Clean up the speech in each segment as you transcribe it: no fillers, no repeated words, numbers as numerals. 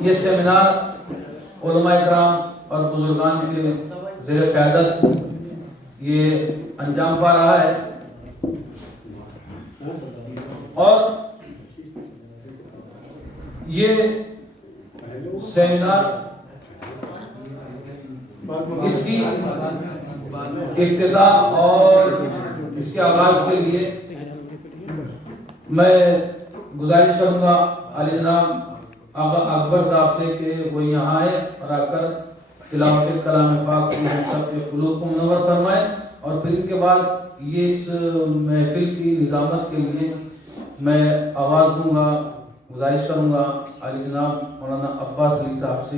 یہ سیمینار علماء اکرام اور بزرگان کے زیر قیادت یہ انجام پا رہا ہے، اور یہ سیمینار اس کی افتتاح اور اس کے آغاز کے لیے میں گزارش کروں گا علی جناب آقا اکبر صاحب سے کہ وہ یہاں آئے اور آ کر تلاوت کلام پاک سے ہم سب کے قلوب کو منور فرمائے، اور پھر ان کے بعد یہ اس محفل کی نظامت کے لیے میں آواز دوں گا، گزارش کروں گا علی جناب مولانا عباس علی صاحب سے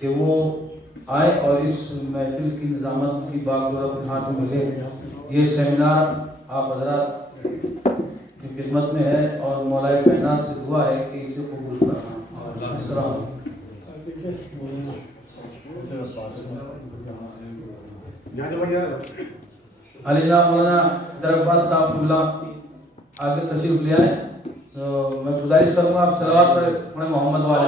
کہ وہ آئے اور اس محفل کی نظامت کی باغدورت ہاتھ میں ملے۔ یہ سیمینار آپ حضرات کی خدمت میں ہے اور مولا کائنات سے دعا ہے کہ اسے قبول کرنا۔ السلام علی جناب مولانا عباس صاحب قبلہ آگے تشریف لے آئے، تو میں گزارش کروں گا آپ صلوات پڑھیں محمد والے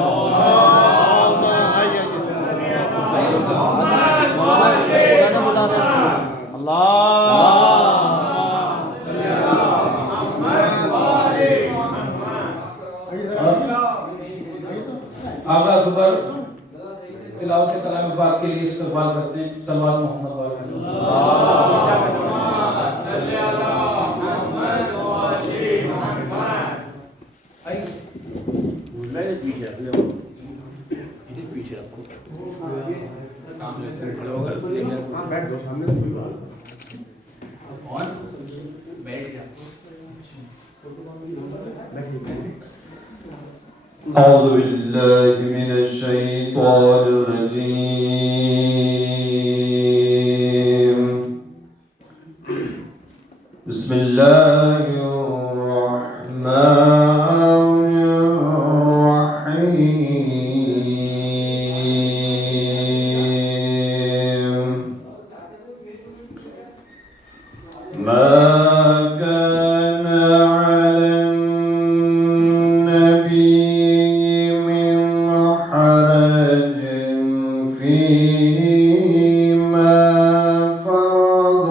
آقا اکبر تلاوت کلام پاک کے لیے استقبال کرتے ہیں۔ صلوات محمد والے أعوذ بالله من الشيطان الرجيم. بسم الله الرحمن الرحيم. ما كان على النبي من حرج فيما فرض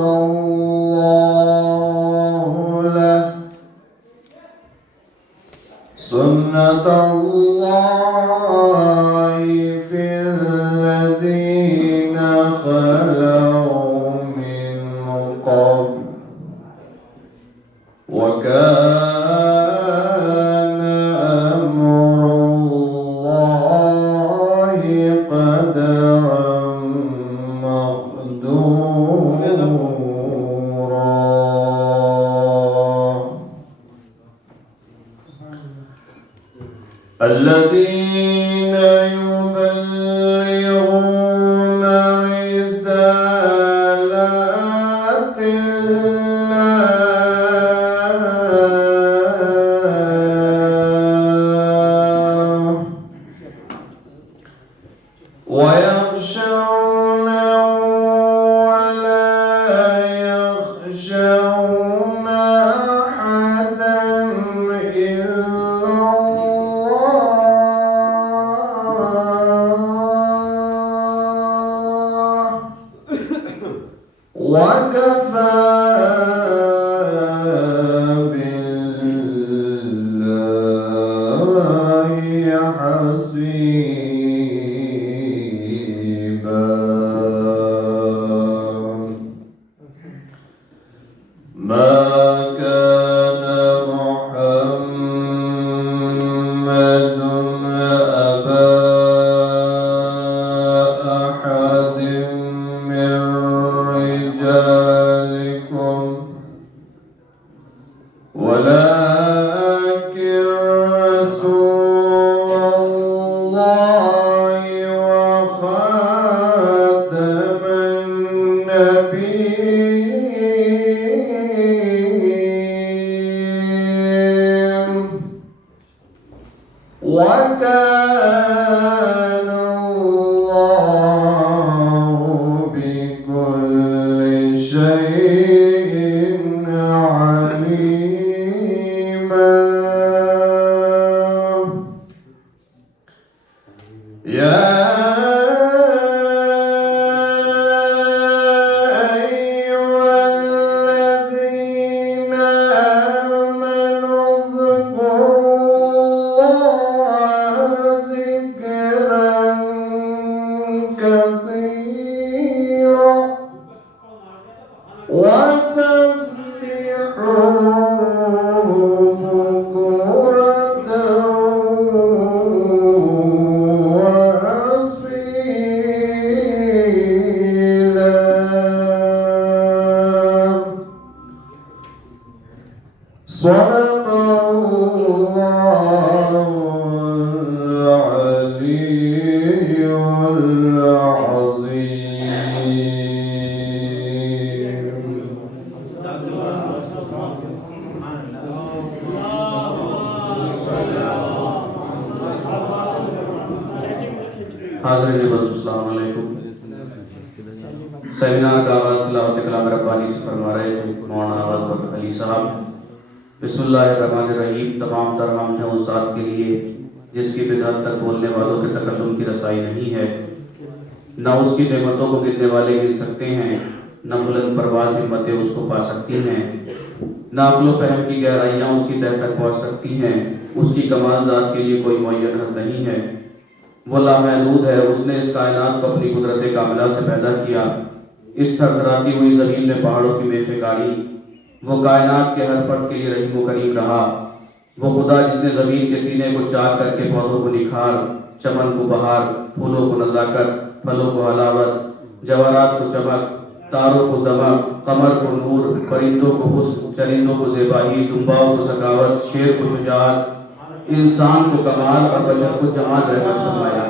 الله له، سنة الله في الذين خلوا من قبل، وكان أمر الله قدرا مقدورا. الذين يبلغون رسالات الله ويخشونه ولا يخشون أحدا إلا الله، وكفى بالله حسيبا. ما كان محمد أبا أحد من رجالكم، ولكن رسول الله وخاتم النبيين، وكان الله بكل شيء عليما. حاضرین عزیز السلام علیکم. سیمینار کا آغاز تلاوت کلام ربانی سے فرما رہے تھے مولانا عباس علی صاحب. بسم اللہ الرحمن الرحیم. تمام تر حمد ہیں اس ذات کے لیے جس کی بدعت تک بولنے والوں کے تکلم کی رسائی نہیں ہے. نہ اس کی نعمتوں کو گننے والے گر سکتے ہیں، نہ بلند پرواز ہمتیں اس کو پا سکتی ہیں، نہ عقل و فہم کی گہرائیاں اس کی تہ تک پہنچ سکتی ہیں. اس کی کمال ذات کے لیے کوئی معین حد نہیں ہے. وہ لامحدود ہے. اس نے اس کائنات کو اپنی قدرت کاملہ سے پیدا کیا. اس تھرتھراتی ہوئی زمین میں پہاڑوں کی میخیں گاڑی. وہ کائنات کے ہر فرد کے لیے رحیم و کریم رہا. وہ خدا جس نے زمین کے سینے کو چاک کر کے پودوں کو نکھار، چمن کو بہار، پھولوں کو نزاکت، پھلوں کو حلاوت، جواہرات کو چمک، تاروں کو دمک، قمر کو نور، پرندوں کو حسن، چرندوں کو زیبائی، دمباؤں کو سخاوت، شیر کو شجاعت، انسان کو کمال اور بشر کو جمال رحمت فرمایا.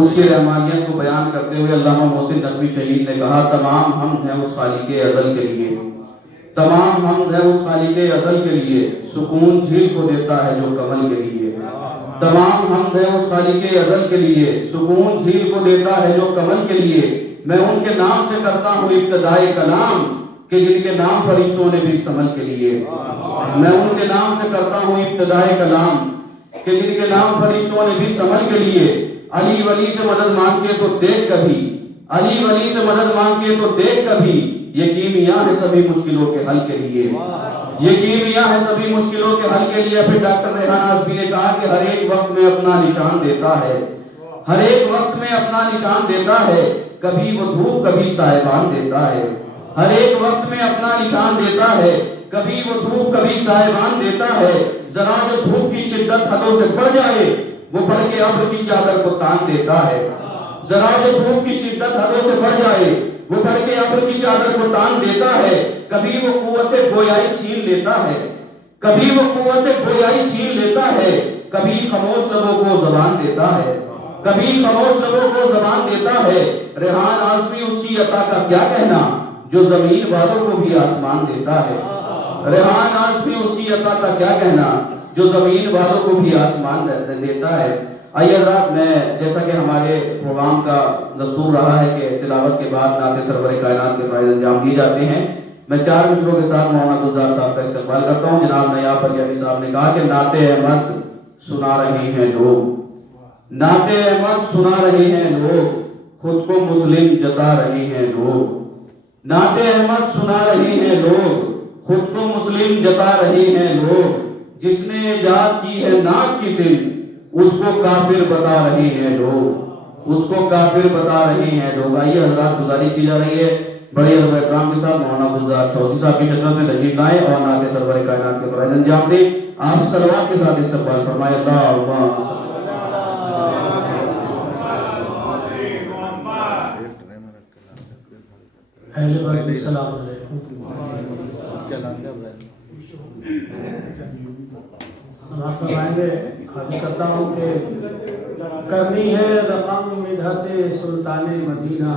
اس کی رحمانیت کو بیان کرتے ہوئے علامہ محسن ندوی شہید نے کہا تمام حمد ہے اس خالق ازل کے لیے، تمام حمد ہے اس خالق ازل کے لیے، سکون جھیل کو دیتا ہے جو کمل کے لیے. تمام حمد ہے اس خالق ازل کے لیے، سکون جھیل کو دیتا ہے جو کمل کے لیے. میں ان کے نام سے کرتا ہوں ابتدائی کلام کہ جن کے نام فرشتوں نے بھی سنبھل کے لیے. میں ان کے نام سے کرتا ہوں ابتدائی کلام کہ جن کے نام فرشتوں نے بھی سنبھل کے لیے. علی ولی سے مدد مانگے تو دیکھ کبھی، علی ولی سے مدد مانگے تو دیکھ کبھی. یہ کیمیا ہے سبھی مشکلوں کے حل کے لیے، یہ کیمیا ہے سبھی مشکلوں کے حل کے لیے. پھر ڈاکٹر ریحان آزمی نے کہا کہ ہر ایک وقت میں اپنا نشان دیتا ہے، ہر ایک وقت میں اپنا نشان دیتا ہے. کبھی وہ دھوپ کبھی سائبان دیتا ہے، ہر ایک وقت میں اپنا نشان دیتا ہے. کبھی وہ دھوپ کبھی سائبان دیتا ہے. ذرا جو دھوپ کی شدت حدوں سے بڑھ جائے وہ بڑھ کے ابر کی چادر کو تان دیتا ہے. ذرا جو دھوپ کی شدت حدوں سے بڑھ جائے وہ بڑھ کے ابر کی چادر کو تان دیتا ہے. کبھی وہ قوت گویائی چھین لیتا ہے، کبھی وہ قوت گویائی چھین لیتا ہے. کبھی خاموش لبوں کو زبان دیتا ہے، کبھی خاموش لبوں کو زبان دیتا ہے. ریحان آزمی اس کی عطا کا کیا کہنا جو زمین والوں کو بھی آسمان دیتا ہے. ریحان آزمی اس کی عطا کا کیا کہنا جو زمین والوں کو بھی آسمان دیتا ہے. آئیے حضرات، میں جیسا کہ ہمارے پروگرام کا دستور رہا ہے کہ تلاوت کے بعد نعت سرور کائنات کے فرائض انجام دیے جاتے ہیں. میں 4 مصروں کے ساتھ مولانا گلزار صاحب کا استقبال کرتا ہوں. جناب نیاب پنجابی صاحب نے کہا کہ نعت احمد سنا رہے ہیں لوگ، نعت احمد سنا رہے ہیں لوگ، خود کو مسلم جتا رہے ہیں لوگ. نعت احمد سنا رہے ہیں لوگ، خود کو مسلم جتا رہے ہیں لوگ. جس نے ایجاد کی ہے نعت کی صرف اس کو کافر بتا رہے ہیں لوگ، اس کو کافر بتا رہے ہیں لوگ. آئیے حضرات، گزارش کی جا رہی ہے بڑے عرب اکرام کے ساتھ مولانا گلزار چودھری صاحب کی خدمت میں تشریف لائیں اور نعت سرور کائنات کے فرائض انجام دیں. آپ صلوات کے ساتھ استقبال فرمائے. اللہم السلام علیکم. سماعت فرمائیں گے. خواہش کرتا ہوں کہ کرنی ہے رقم مدحت سلطان مدینہ،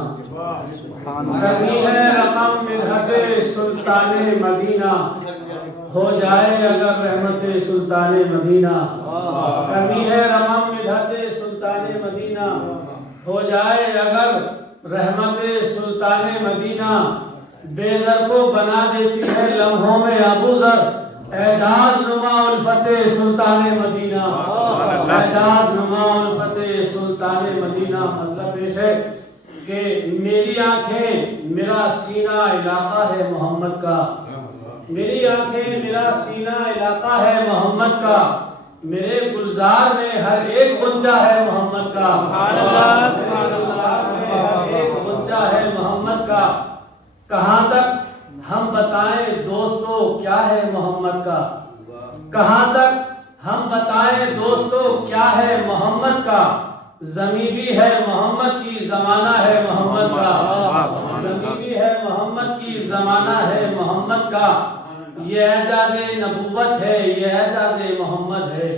کرنی ہے رقم مدحت سلطان مدینہ، ہو جائے اگر رحمت سلطان مدینہ. کرنی ہے رقم مدحت سلطان مدینہ، ہو جائے اگر رحمت سلطان مدینہ. بے زر کو بنا دیتی ہے لمحوں میں ابو ذر، اعجاز نما الفت سلطان مدینہ، اعجاز نما الفت سلطان مدینہ۔ مطلب پیش ہے کہ میری آنکھیں میرا سینہ علاقہ ہے محمد کا، میری آنکھیں میرا سینہ علاقہ ہے محمد کا، میرے گلزار میں ہر ایک غنچہ ہے محمد کا، سبحان اللہ، میں ہر ایک غنچہ ہے محمد کا۔ کہاں تک ہم بتائیں دوستو کیا ہے محمد کا، کہاں تک ہم بتائیں دوستو کیا ہے محمد کا، زمیں بھی ہے محمد کی زمانہ ہے محمد کا، زمیں بھی ہے محمد کی زمانہ ہے محمد کا۔ یہ اعجاز نبوت ہے، یہ اعجاز محمد ہے،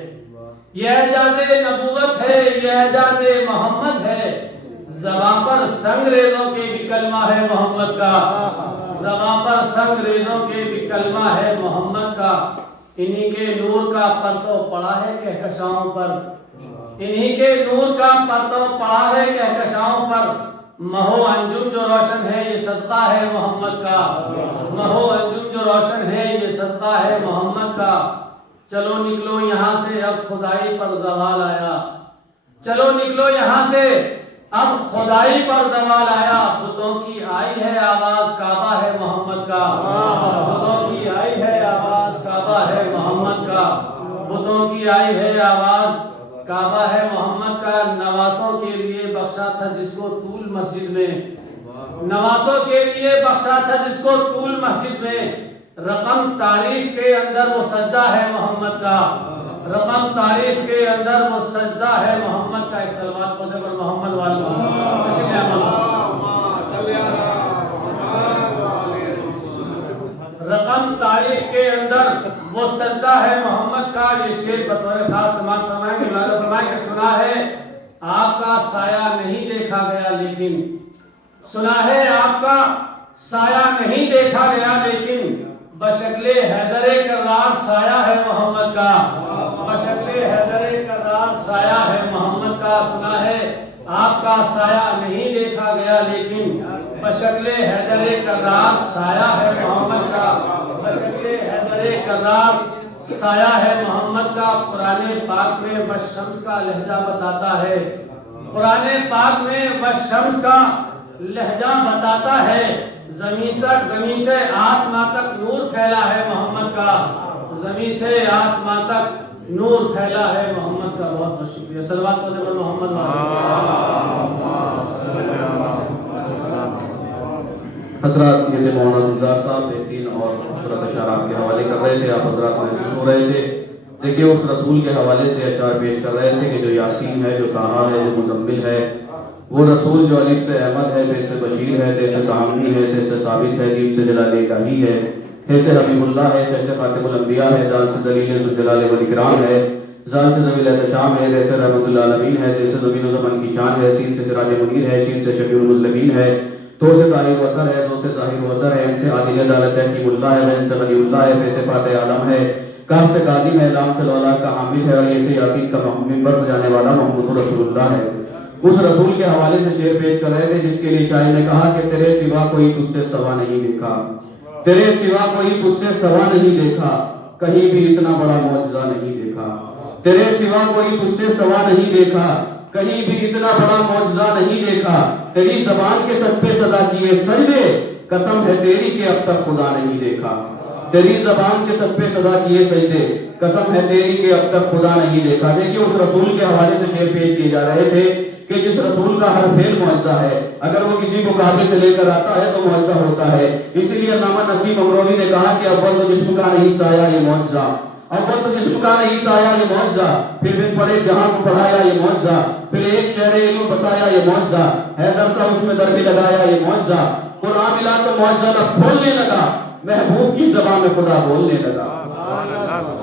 یہ اعجاز نبوت ہے، یہ اعجاز محمد ہے۔ زباں پر سنگریزوں کے بھی کلمہ ہے محمد کا، زباں پر سنگریزوں کے بھی کلمہ ہے محمد کا۔ انہی کے نور کا پرتو پڑا ہے کہکشاؤں پر، انہی کے نور کا پرتو پڑا ہے کہکشاؤں پر۔ مہو انجم جو روشن ہے یہ صدقہ ہے محمد کا، مہو انجم جو روشن ہے یہ صدقہ ہے محمد کا۔ چلو نکلو یہاں سے اب خدائی پر زوال آیا، چلو نکلو یہاں سے اب خدائی پر زوال آیا۔ بتوں کی آئی ہے آواز کعبہ ہے محمد کا، بتوں کی آئی ہے آواز کعبہ ہے محمد کا، بتوں کی آئی ہے آواز کعبہ ہے محمد کا۔ نواسوں کے لیے بخشا تھا جس کو طول مسجد میں، نواسوں کے لیے بخشا تھا جس کو طول مسجد میں۔ رقم تاریخ کے اندر وہ سجدہ ہے محمد کا، رقم تاریخ کے اندر وہ سجدہ ہے محمد کا۔ ایک صلوات پڑھنے پر محمد والا رقم تاریخ کے اندر وہ سجدہ ہے محمد کا۔ یہ شعر بطور خاص سماعت فرمائیں کہ معلوم فرمائیں کہ سنا ہے آپ کا سایہ نہیں دیکھا گیا لیکن، سنا ہے آپ کا سایہ نہیں دیکھا گیا لیکن، بشکل حیدر کرار سایہ ہے محمد کا، بشکل حیدر کرار سایہ ہے محمد کا۔ سنا ہے آپ کا سایہ نہیں دیکھا گیا لیکن، بشکل حیدر کرار سایہ ہے محمد کا، بشکل حیدر کرار سایہ ہے محمد کا۔ قرآن پاک میں والشمس کا لہجہ بتاتا ہے، قرآن پاک میں والشمس کا لہجہ بتاتا ہے۔ زمین سے آسمان تک نور پھیلا ہے محمد کا، زمین سے آسمان تک نور پھیلا ہے محمد کا۔ بہت بہت شکریہ۔ صلوات پڑھنے پر محمد حضرات یہ مولانا گلزار صاحب بہترین اور خوبصورت اشعار کے حوالے کر رہے تھے، آپ حضرات محسوس ہو رہے تھے۔ دیکھیے اس رسول کے حوالے سے اشعار پیش کر رہے تھے کہ جو یاسین ہے، جو طٰہٰ ہے، جو مزمل ہے، وہ رسول جو الف سے احمد ہے، بے سے بشیر ہے، تے سے تعامی ہے، تے سے ثابت ہے، جیم سے جلال الہی ہے، ہے سے حبیب اللہ ہے، تے سے خاتم الانبیاء ہے، دال سے دلیل ذوالجلال والاکرام ہے، زال سے ذوی الاحتشام ہے، تے سے رحمت للعالمین ہے، تے سے زمین و زمن کی شان ہے، سین سے سراج منیر ہے، شین سے شفیع المذنبین ہے، تو سے ظاہر وطر ہے، تو سے ظاہر وطر ہے، ان سے عادل عدالت حکیم اللہ ہے، ان سے ولی اللہ ہے، پہ سے فاتح عالم ہے، کاف سے قاضم ہے، لام سے لولا کا حامل ہے، اور یہ سے یاسین کا منبر سجانے والا محمد رسول اللہ ہے۔ اس رسول کے حوالے سے شعر پیش کر رہے تھے جس کے لیے شاعر نے کہا کہ تیرے سوا کوئی تجھ سے سوا نہیں دیکھا، تیرے سوا کوئی تجھ سے سوا نہیں دیکھا، کہیں بھی اتنا بڑا معجزہ نہیں دیکھا، تیرے سوا کوئی تجھ سے سوا نہیں دیکھا، کہیں بھی اتنا بڑا معجزہ نہیں دیکھا، تیری زبان کے صدقے صدا کیے سجدے، قسم ہے تیری کہ اب تک خدا نہیں دیکھا، تیری زبان کے صدقے صدا کیے سجدے، قسم ہے تیری کہ اب تک خدا نہیں دیکھا۔ دیکھیے اس رسول کے حوالے سے شعر پیش کیے جا رہے تھے کہ جس رسول کا ہر فعل معجزہ ہے، اگر وہ کسی کو کعبے سے لے کر آتا ہے تو معجزہ ہوتا ہے۔ اسی لیے علامہ نسیم امروی نے کہا کہ اول تو جسم کا نہیں سایہ یہ معجزہ، اول تو جسم کا نہیں سایہ یہ معجزہ، پھر بن پڑے جہاں کو پڑھایا یہ معجزہ، پھر ایک شہر علم بسایا یہ معجزہ، حیدر سا اس میں در بھی لگایا یہ معجزہ، قرآن ملا تو معجزہ لب کھولنے لگا، محبوب کی زبان میں خدا بولنے لگا،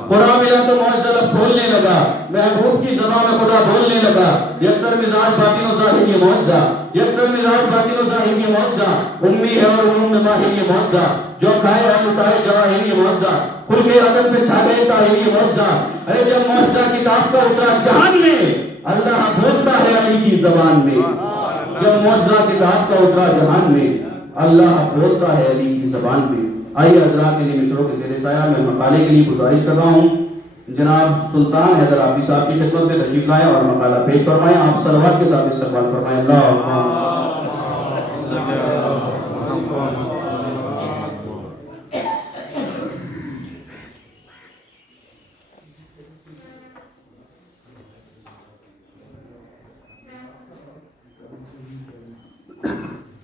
قرآن ملا تو معجزہ لب کھولنے لگا، محبوب کی زبان میں خدا بولنے لگا۔ یکسر مزاج باطن و ظاہر یہ معجزہ، یکسر مزاج باطن و ظاہر یہ معجزہ، امی ہے اور علوم میں ماہر یہ معجزہ، جو کھائے اور لٹائے جواہر یہ معجزہ، خلق عدم پہ چھا گئے طاہر یہ معجزہ۔ ارے جب معجزہ کتاب کا اترا جہان میں، اللہ بولتا ہے علی کی زبان میں، جب معجزہ کتاب کا اترا جہان میں، اللہ بولتا ہے علی کی زبان میں۔ آئیے حضرات انہیں مصروں کے زیر سایہ میں مقالے کے لیے گزارش کر رہا ہوں جناب سلطان حیدر عابدی صاحب کی خدمت میں تشریف لائیں اور مقالہ پیش فرمائیں. آپ صلوات کے ساتھ استقبال فرمائیں.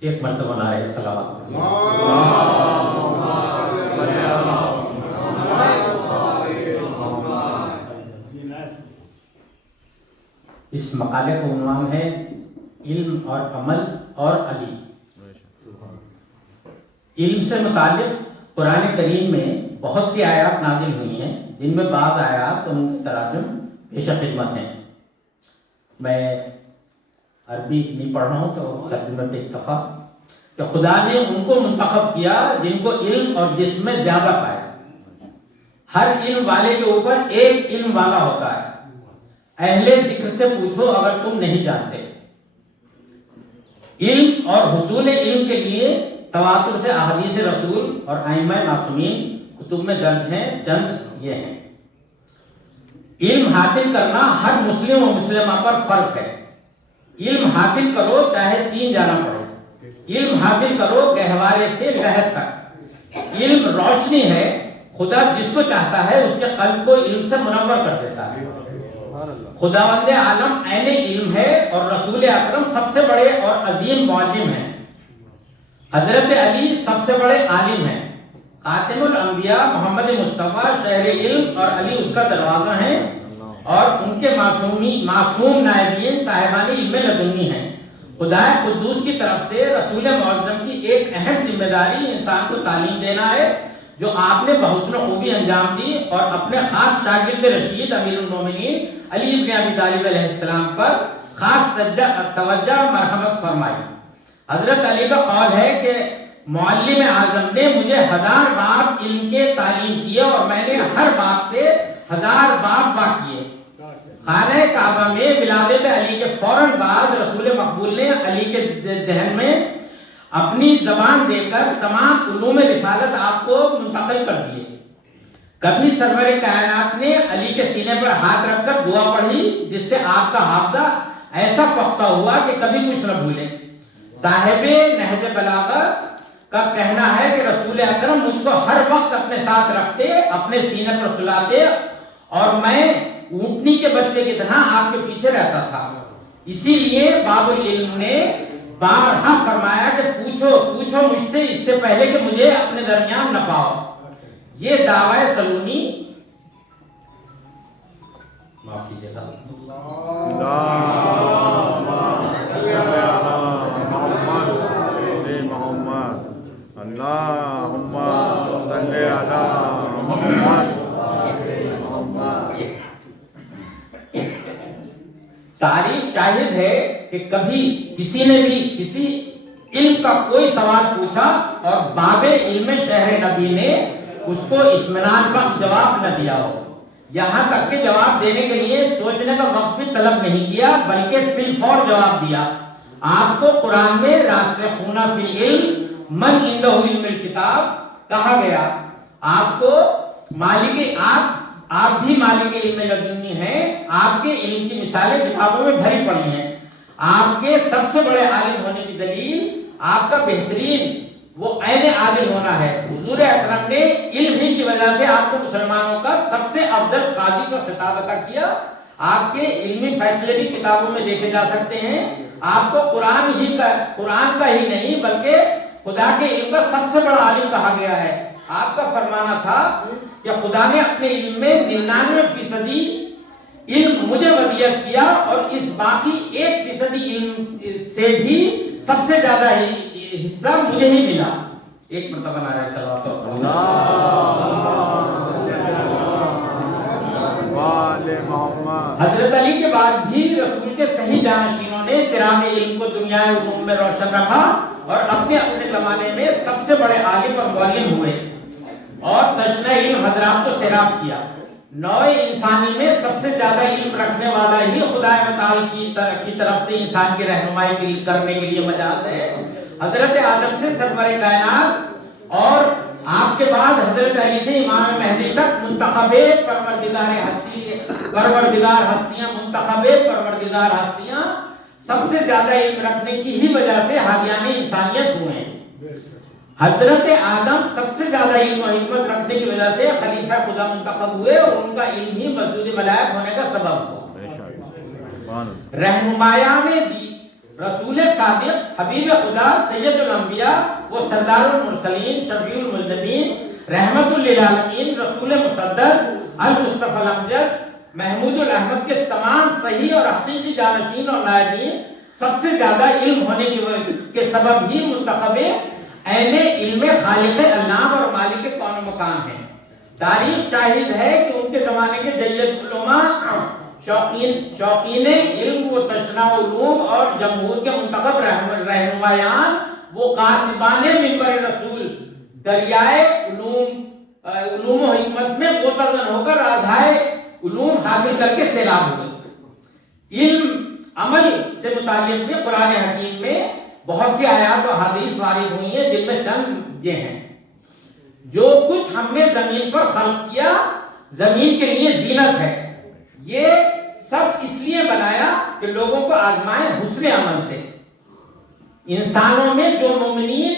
ایک مرتبہ نعرہ صلوات. اس مقالے کا عنوان ہے علم اور عمل اور علی. علم سے متعلق قرآن کریم میں بہت سی آیات نازل ہوئی ہیں جن میں بعض آیات ان کے تراجم پیش خدمت ہیں. میں عربی نہیں پڑھ رہا ہوں تو ترجمے پہ اکتفا کہ خدا نے ان کو منتخب کیا جن کو علم اور جسم میں زیادہ پایا. ہر علم والے کے اوپر ایک علم والا ہوتا ہے. اہل ذکر سے پوچھو اگر تم نہیں جانتے. علم اور حصول علم کے لیے تواتر سے احادیث رسول اور ائمہ معصومین کتب میں درج ہیں. چند یہ ہیں. علم حاصل کرنا ہر مسلم و مسلمہ پر فرض ہے. علم حاصل کرو چاہے چین جانا پڑے. علم حاصل کرو گہوارے سے لہر تک. علم روشنی ہے. خدا جس کو چاہتا ہے اس کے قلب کو علم سے منور کر دیتا ہے. خداوند عالم عین علم ہے اور رسول اکرم سب سے بڑے اور عظیم معلم ہیں. حضرت علی سب سے بڑے عالم ہیں. خاتم الانبیاء محمد مصطفیٰ شہر علم اور علی اس کا دروازہ ہیں اور ان کے معصوم نائبین صاحبان علم لدنی ہیں. خدا قدوس کی طرف سے رسول معظم کی ایک اہم ذمہ داری انسان کو تعلیم دینا ہے جو آپ نے بحسن خوبی انجام دی اور اپنے خاص شاگرد رشید امیر المومنین علی ابن ابی طالب علیہ السلام پر خاص توجہ مرحمت فرمائی. حضرت علی کا قول ہے کہ معلم اعظم نے مجھے 1000 باب علم کے تعلیم کیے اور میں نے ہر باب سے 1000 باب با کیے. خانہ کعبہ میں ولادت علی کے فوراً بعد رسول مقبول نے علی کے دہن میں اپنی زبان دے کر تمام علوم رسالت آپ کو منتقل کر دیے. کبھی سرور کائنات نے علی کے سینے پر ہاتھ رکھ کر دعا پڑھی جس سے آپ کا حافظہ ایسا پختہ ہوا کہ کبھی کچھ نہ بھولے. صاحب نہج بلاغت کا کہنا ہے کہ رسول اکرم مجھ کو ہر وقت اپنے ساتھ رکھتے, اپنے سینے پر سلاتے اور میں اونٹنی کے بچے کی طرح آپ کے پیچھے رہتا تھا. اسی لیے باب العلم نے بارہا فرمایا کہ پوچھو مجھ سے اس سے پہلے کہ مجھے اپنے درمیان نہ پاؤ. یہ دعوی سلونی معاف کیجیے گا تاریخ شاہد ہے کہ کبھی کسی نے بھی کسی علم کا کوئی سوال پوچھا اور باب علم شہر نبی نے اس کو اطمینان بخش جواب نہ دیا ہو. یہاں تک کہ جواب دینے کے لیے سوچنے کا وقت بھی طلب نہیں کیا بلکہ فی الفور جواب دیا. آپ کو قرآن میں راسخون فی العلم من عنده علم الکتاب کہا گیا. آپ کو آپ بھی مالک علم لدنی ہیں. آپ کے علم کی مثالیں کتابوں میں بھری پڑی ہیں. آپ کے سب سے بڑے عالم ہونے کی دلیل آپ کا بہترین وہ عین عادل ہونا ہے. حضور اکرم نے علم ہی کی وجہ سے آپ کو مسلمانوں کا سب سے افضل قاضی کا خطاب عطا کیا. آپ کے علمی فیصلے بھی کتابوں میں دیکھے جا سکتے ہیں. آپ کو قرآن کا ہی نہیں بلکہ خدا کے علم کا سب سے بڑا عالم کہا گیا ہے. آپ کا فرمانا تھا کہ خدا نے اپنے علم میں 99% علم مجھے ودیعت کیا اور اس باقی 1% علم سے بھی سب سے زیادہ حصہ مجھے ہی ملا. ایک مرتبہ نعرہ صلوات حضرت علی کے بعد بھی رسول کے صحیح جانشینوں نے چراغ علم کو دنیا علوم میں روشن رکھا اور اپنے زمانے میں سب سے بڑے عالم اور معلم ہوئے اور تشنہ علم حضرات کو سیراب کیا. نوع انسانی میں سب سے زیادہ علم رکھنے والا ہی خدا متعال کی طرف سے انسان کی رہنمائی کرنے کے لیے مجاز ہے. حضرت آدم سے سرور کائنات اور آپ کے بعد حضرت علی سے امام مہدی تک منتخب پروردگار ہستیاں منتخب پروردگار ہستیاں سب سے زیادہ علم رکھنے کی ہی وجہ سے حادیان انسانیت ہوئے ہیں. حضرت آدم سب سے زیادہ علم و حکمت رکھنے کی وجہ سے خلیفہ خدا منتخب ہوئے اور ان کا علم ہی مسجود ملائک ہونے کا سبب ہوا. رہنمایان دی رسول صادق حبیب خدا سید الانبیاء و سردار المرسلین شفیع المذنبین رحمت للعالمین رسول مصدق المصطفی الامجد محمود الاحمد کے تمام صحیح اور حقیقی جانشین اور نائبین سب سے زیادہ علم ہونے کے سبب ہی منتخب عین علم خالق النام اور مالک کون و مکان ہیں. تاریخ شاہد ہے کہ ان کے زمانے کے جلیل علماء شوقین علم و تشنع علوم اور جمہور کے منتخب رہنمایان وہ قاصبان منبر رسول دریائے علوم و حکمت میں غوطہ ہو کر رازہائے علوم حاصل کر کے سیلاب ہوئے. علم عمل سے متعلق بھی قرآن حکیم میں بہت سی آیات و حدیث وارد ہوئی ہیں جن میں چند یہ ہیں. جو کچھ ہم نے زمین پر خلق کیا زمین کے لیے زینت ہے. یہ سب اس لیے بنایا کہ لوگوں کو آزمائے حسن عمل سے. انسانوں میں جو مومنین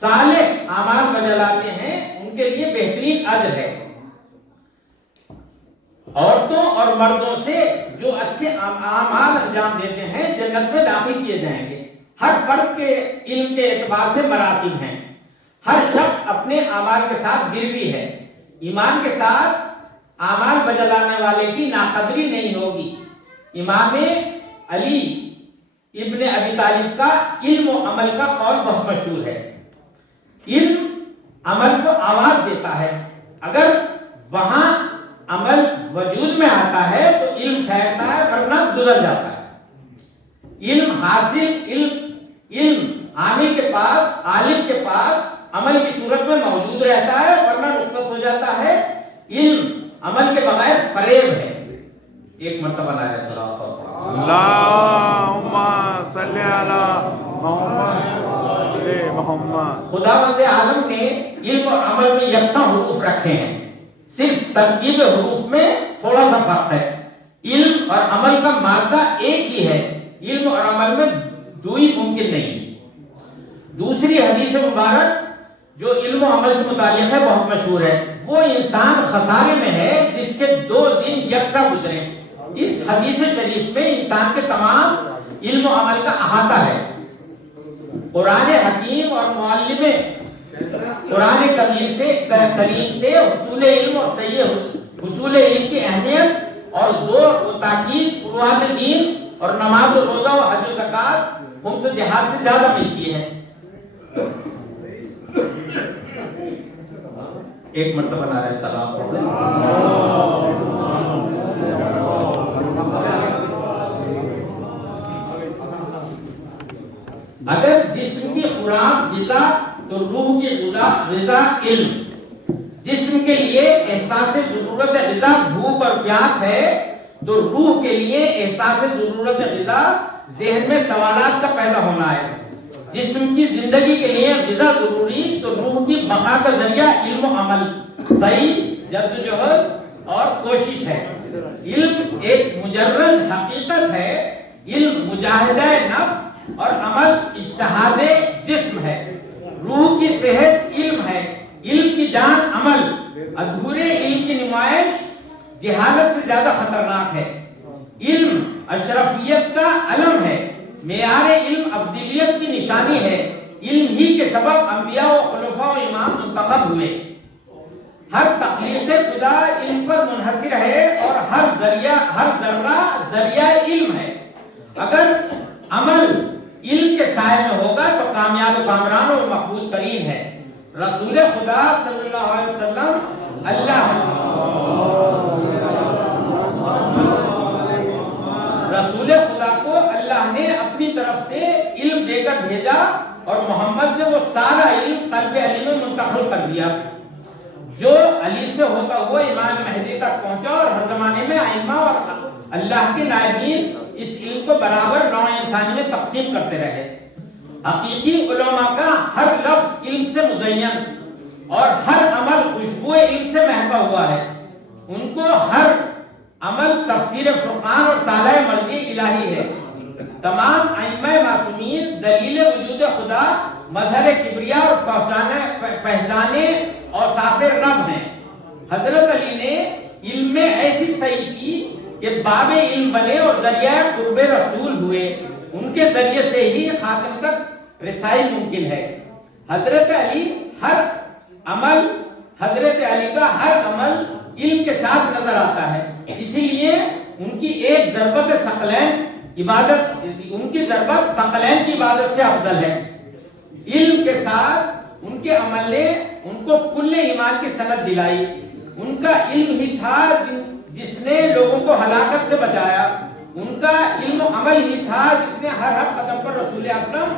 صالح اعمال بجلاتے ہیں ان کے لیے بہترین اجر ہے. عورتوں اور مردوں سے جو اچھے اعمال انجام دیتے ہیں جنت میں داخل کیے جائیں گے. ہر فرد کے علم کے اعتبار سے مراتب ہیں. ہر شخص اپنے اعمال کے ساتھ گروی ہے. ایمان کے ساتھ اعمال بجلانے والے کی ناقدری نہیں ہوگی. امام علی ابن ابی طالب کا علم و عمل کا قول بہت مشہور ہے. علم عمل کو آواز دیتا ہے. اگر وہاں عمل وجود میں آتا ہے تو علم ٹھہرتا ہے ورنہ گزر جاتا ہے. علم عامل کے پاس عالم کے پاس عمل کی صورت میں موجود رہتا ہے ورنہ رخصت ہو جاتا ہے. علم عمل کے بغیر فریب ہے. ایک مرتبہ لا الصلوۃ اللہم صلی علی محمد. خداوند عالم نے علم اور عمل میں یکساں حروف رکھے ہیں. صرف ترکیب حروف میں تھوڑا سا فرق ہے. علم اور عمل کا مادہ ایک ہی ہے. علم اور عمل میں دوئی ممکن نہیں. دوسری حدیث مبارک جو علم و عمل سے متعلق ہے بہت مشہور ہے. وہ انسان خسارے میں ہے جس کے 2 دن یکساں گزرے. اس حدیث شریف میں انسان کے تمام علم و عمل کا احاطہ ہے. قرآن حکیم اور معلم قرآن کریم سے حصول علم اور صحیح حصول علم کی اہمیت اور زور و تاکید فروعات دین اور نماز و روزہ و حج و زکات خمس و جہاد سے زیادہ ملتی ہے. ایک مرتبہ نعرہ سلام پڑھ لیں. اگر جسم کی خوراک غذا تو روح کی غذا علم. جسم کے لیے احساس ضرورت غذا بھوک اور پیاس ہے تو روح کے لیے احساس ضرورت غذا ذہن میں سوالات کا پیدا ہونا ہے. جسم کی زندگی کے لیے غذا ضروری تو روح کی بقا کا ذریعہ علم و عمل صحیح جدوجہد اور کوشش ہے. علم ایک مجرد حقیقت ہے. علم مجاہدہ نفس اور عمل اجتہاد جسم ہے. روح کی صحت علم ہے. علم کی جان عمل. ادھورے علم کی نمائش جہالت سے زیادہ خطرناک ہے. علم اشرفیت کا علم ہے. معیار علم افضلیت کی نشانی ہے. علم ہی کے سبب انبیاء و خلفاء و امام منتخب ہوئے. ہر تخلیق خدا علم پر منحصر ہے اور ہر ذرہ ذریعہ علم ہے. اگر عمل علم کے سائے میں ہوگا تو کامیاب و کامران و مقبول ترین ہے. رسول خدا صلی اللہ علیہ وسلم رسول خدا کو اللہ نے اپنی طرف سے علم دے کر بھیجا اور محمد نے وہ سارا علم قلب علی میں منتقل کر دیا جو علی سے ہوتا ہوا امام مہدی تک پہنچا. اور ہر زمانے میں ائمہ اور اللہ کے نائبین اس علم کو برابر نوع انسانی میں تقسیم کرتے رہے. حقیقی علماء کا ہر لفظ علم سے مزین اور ہر عمل خوشبو علم سے مہکا ہوا ہے. ان کو ہر عمل تفسیر فرقان اور طالع مرضی الہی ہے. تمام ائمہ معصومین دلیل وجود خدا، مظہر کبریا اور پہچانے اور صاف رب ہیں. حضرت علی نے علم میں ایسی صحیح کی کہ باب علم بنے اور ذریعہ قرب رسول ہوئے. ان کے ذریعے سے ہی خاتم تک رسائی ممکن ہے. حضرت علی کا ہر عمل علم کے ساتھ نظر آتا ہے. اسی لیے ان کی ایک ضربت ثقلین کی عبادت سے افضل ہے. علم کے ساتھ ان کے عمل نے ان کو کل ایمان کی سند دلائی. ان کا علم ہی تھا جس نے لوگوں کو ہلاکت سے بچایا. ان کا علم و عمل ہی تھا جس نے ہر قدم پر رسول اکرم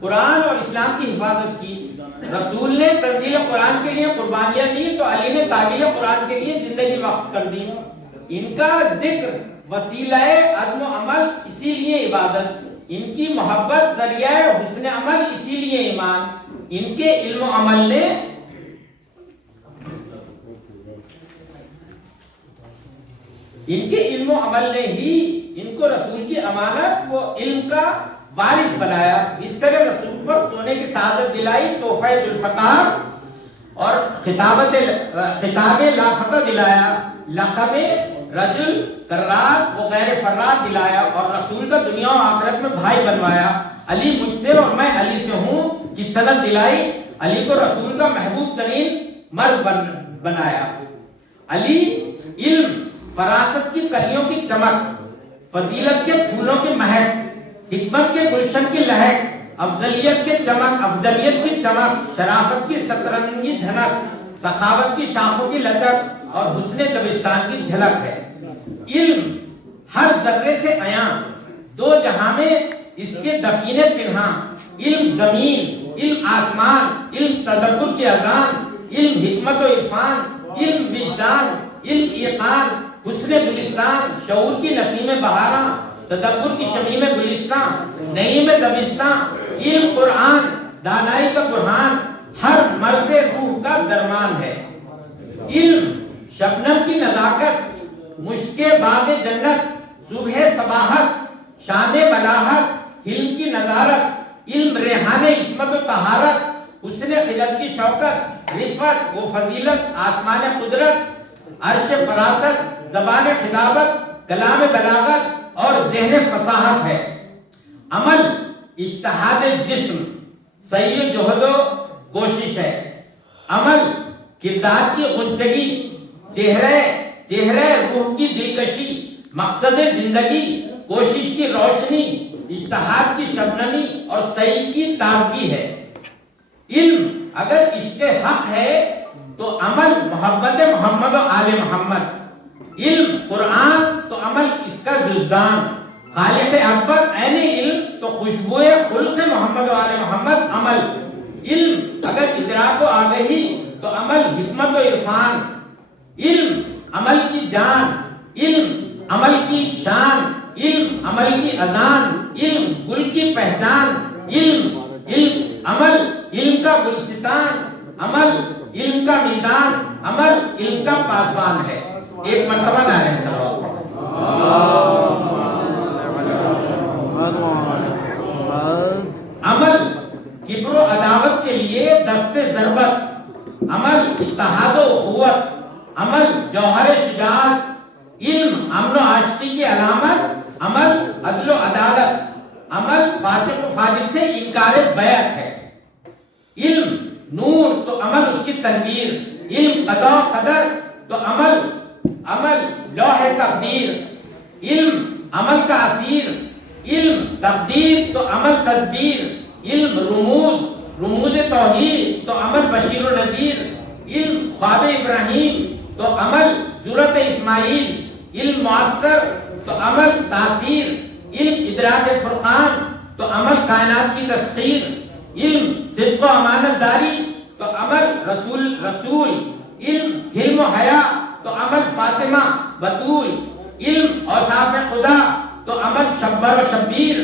قرآن اور اسلام کی حفاظت کی. رسول نے تنزیل قرآن کے لیے قربانیاں دی تو علی نے تعویل قرآن کے لیے زندگی وقف کر دی. ان کا ذکر وسیلہ عزم و عمل، اسی لیے عبادت. ان کی محبت ذریعہ حسن عمل، اسی لیے ایمان. ان کے علم و عمل نے ہی ان کو رسول کی امانت و علم کا وارث بنایا. اس طرح رسول پر سونے کی سعادت دلائی، تحفہ ذوالفقار اور خطاب لافتہ دلایا، لقب رجل کرات و غیر فرات دلایا اور رسول کا دنیا و آخرت میں بھائی بنوایا. علی مجھ سے اور میں علی سے ہوں کی سند دلائی. علی کو رسول کا محبوب ترین مرد بنایا. علی علم، فراست کی کلیوں کی چمک، فضیلت کے پھولوں کی مہک، حکمت کے گلشن کی لہک، افضلیت کی چمک، شرافت کی سترنگی دھنک، سخاوت کی شاخوں کی لچک اور حسن دبستان کی جھلک ہے. علم ہر ذرے سے عیاں، دو جہاں میں اس کے دفینے پنہاں. علم زمین، علم آسمان، علم تدبر کی اذان، علم حکمت و عرفان، علم وجدان، علم ایقان، حسن گلستان، شعور کی نسیم بہاراں، تدبر کی شمیم گلستان، نعیم دبستان. علم قرآن، دانائی کا برہان، ہر مرض روح کا درمان ہے. علم شبنم کی نزاکت، مشک باغ جنت، صبح صباحت، شام بلاحت، علم کی نظارت. علم ریحان عصمت و طہارت، حسن خلقت کی شوکت، رفت و فضیلت، آسمان قدرت، عرش فراست، زبان خطابت، کلام بلاغت اور ذہن فصاحت ہے. عمل اجتہاد جسم، سعی جہد و کوشش ہے. عمل کردار کی غنچگی، چہرہ روح کی دلکشی، مقصد زندگی، کوشش کی روشنی، اجتہاد کی شبنمی اور سعی کی تازگی ہے. علم اگر عشق حق ہے تو عمل محبت محمد و آل محمد. علم قرآن تو عمل اس کا جزدان. خالق اکبر عین علم تو خوشبو خلق محمد و آل محمد عمل. علم اگر ادراک و آگہی تو عمل حکمت و عرفان. علم عمل کی جان، علم عمل کی شان، علم عمل کی اذان، علم گل کی پہچان. علم عمل علم کا گلستان، عمل علم کا میزان، عمل علم کا پاسبان ہے. ایک مرتبہ نعرہ صلوات. عمل کبر و عداوت کے لیے دست ضربت، عمل اتحاد و اخوت، عمل جوہر شجاعت. علم امن و عاشقی کی علامت، عمل عدل و عدالت. عمل فاسق و فاجر سے انکار بیعت ہے. علم نور تو عمل اس کی تنویر. علم قضا و قدر تو عمل لوح تقدیر. علم عمل کا اسیر. علم تقدیر تو عمل تدبیر. علم رموز توحید تو عمل بشیر و نذیر. علم خواب ابراہیم تو عمل جرأت اسماعیل. علم مؤثر تو عمل تاثیر. علم ادراک فرقان تو عمل کائنات کی تسخیر. علم صدق و امانت داری تو عمل رسول. علم حلم و حیا تو عمل فاطمہ بتول. علم اوصاف خدا تو عمل شبر و شبیر.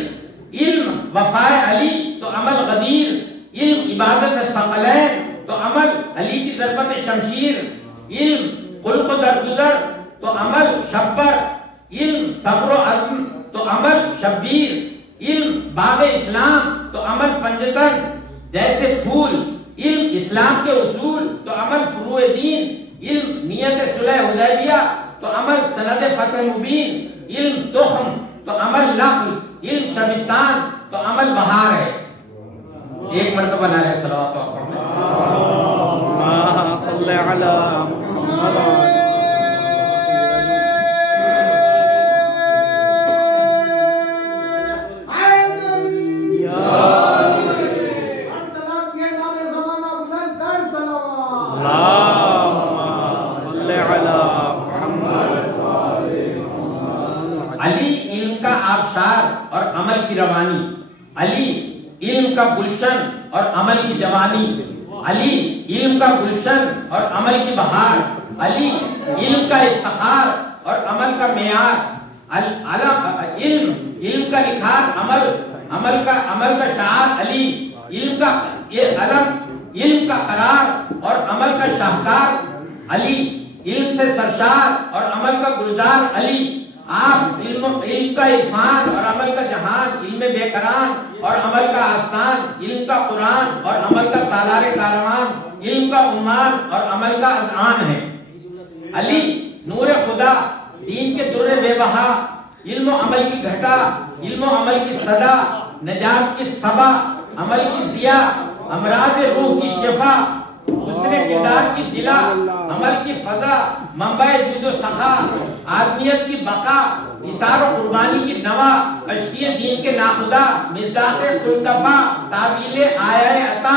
علم وفائے علی تو عمل غدیر. علم عبادت ثقلین تو عمل علی کی ضربت شمشیر، علم خلق و درگزر تو عمل شبر، علم صبر و عزم تو عمل شبیر، علم باغ اسلام تو عمل پنجتن جیسے پھول، علم اسلام کے اصول تو عمل فروع دین، علم نیت صلح حدیبیہ تو عمل سند فتح مبین، علم تخم تو عمل نخل، علم شبستان تو عمل بہار ہے۔ ایک مرتبہ نعرہ صلوات اور پڑھنا۔ اللهم صل على محمد علی علم کا آبشار اور عمل کی روانی، علی علم کا گلشن اور عمل کی جوانی، علی علم کا گلشن اور عمل کی بہار، علی علم کا افتخار اور عمل کا معیار، علم کا نکھار، عمل کا شعار، علی علم کا علم، علم کا قرار اور عمل کا شاہکار، علی علم سے سرشار اور عمل کا گلزار، علی آپ علم کا عرفان اور عمل کا جہان، علم بے قران اور عمل کا آستان، علم کا قرآن اور عمل کا سالار کاروان، علم کا عنوان اور عمل کا اذعان ہے۔ علی نور خدا، دین کے در بے بہا، علم و عمل کی گھٹا، علم و عمل کی صدا، نجات کی صبا، عمل کی ضیا، امراض روح کی شفا، حسن کردار کی ضلع، عمل کی فضا، منبع جود و سخا، آدمیت کی بقا، نثار و قربانی کی نوا، کشتی دین کے ناخدا، مصداق قلتفا، تعویل آیہ عطا،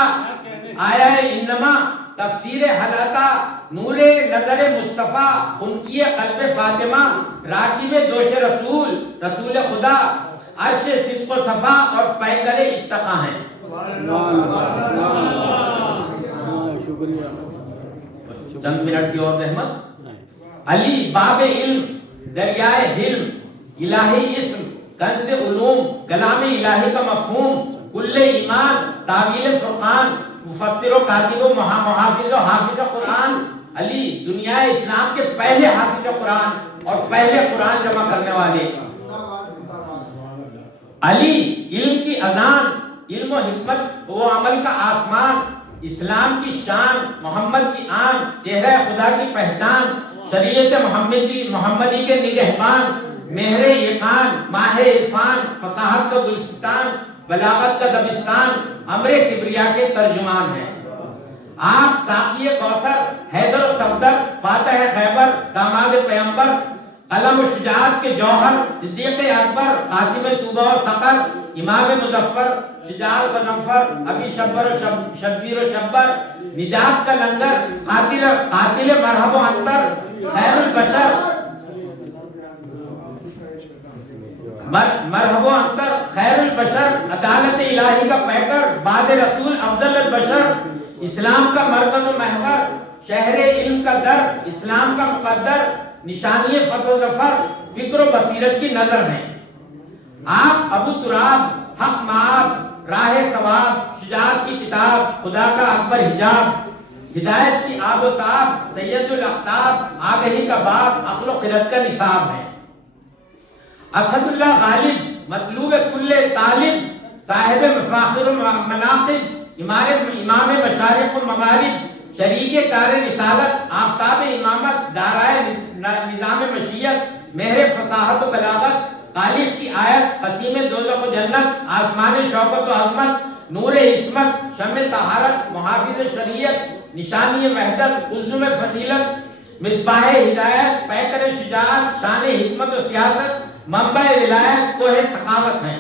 آیہ انما، تفسیر حل عطا، نور نظر مصطفیٰ، خنکی قلب فاطمہ، راکب دوش رسول، رسول خدا، عرش صدق و صفا اور پیکر اتقا ہیں۔ چند منٹ کی اور زحمت۔ علی باب علم، دریائے حلم، الہی اسم، کنز علوم، کلام الہی کا مفہوم، کل ایمان، تعویل فرقان، مفسر و کاتب و محافظ و حافظ قرآن، علی دنیا اسلام کے پہلے حافظ قرآن اور پہلے قرآن جمع کرنے والے، علی علم کی اذان، علم و حکمت و عمل کا آسمان، اسلام کی شان، محمد کی آن، چہرہ خدا کی پہچان، شریعت محمدی کے نگہبان، مہر یقان، ماہ عرفان، فصاحت کا گلستان، بلاغت کا دبستان، امر کبریا کے ترجمان ہیں۔ آپ ساقی کوثر، حیدر و صفدر، فاتح خیبر، داماد پیغمبر، قلم و شجاعت کے جوہر، صدیق اکبر، قاسم طوبہ و سقر، امام مظفر، شجاع غضنفر، ابی شبر و شبیر و شبر، نجات کا لنگر، قاتل مرحب و انتر، خیر البشر، مرحب و انتر، خیر البشر، عدالت الہی کا پیکر، بعد رسول افضل البشر، اسلام کا مرکز و محور، شہر علم کا در، اسلام کا مقدر، نشانی فتح و ظفر، فکر و بصیرت کی نظر ہیں۔ آپ ابو تراب، حق معاب، راہ ثواب، شجاعت کی کتاب، خدا کا اکبر حجاب، ہدایت کی آب و تاب، سید الاقطاب، آگہی کا باب، عقل و خرد کا نصاب ہے۔ اسد اللہ غالب، مطلوب کل طالب، صاحب مفاخر و مناقب، امام مشارق و مغارب، شریک کار رسالت، آفتاب امامت، دارائے نظام مشیت، مہر فصاحت و بلاغت، خالق کی آیت، قسیم دوزخ و جنت، آسمان شوکت و عظمت، نور عصمت، شمع طہارت، محافظ شریعت، نشانی وحدت، الزم فضیلت، مصباح ہدایت، پیکر شجاعت، شان حکمت و سیاست، منبع ولایت، کوہ سخاوت ہیں۔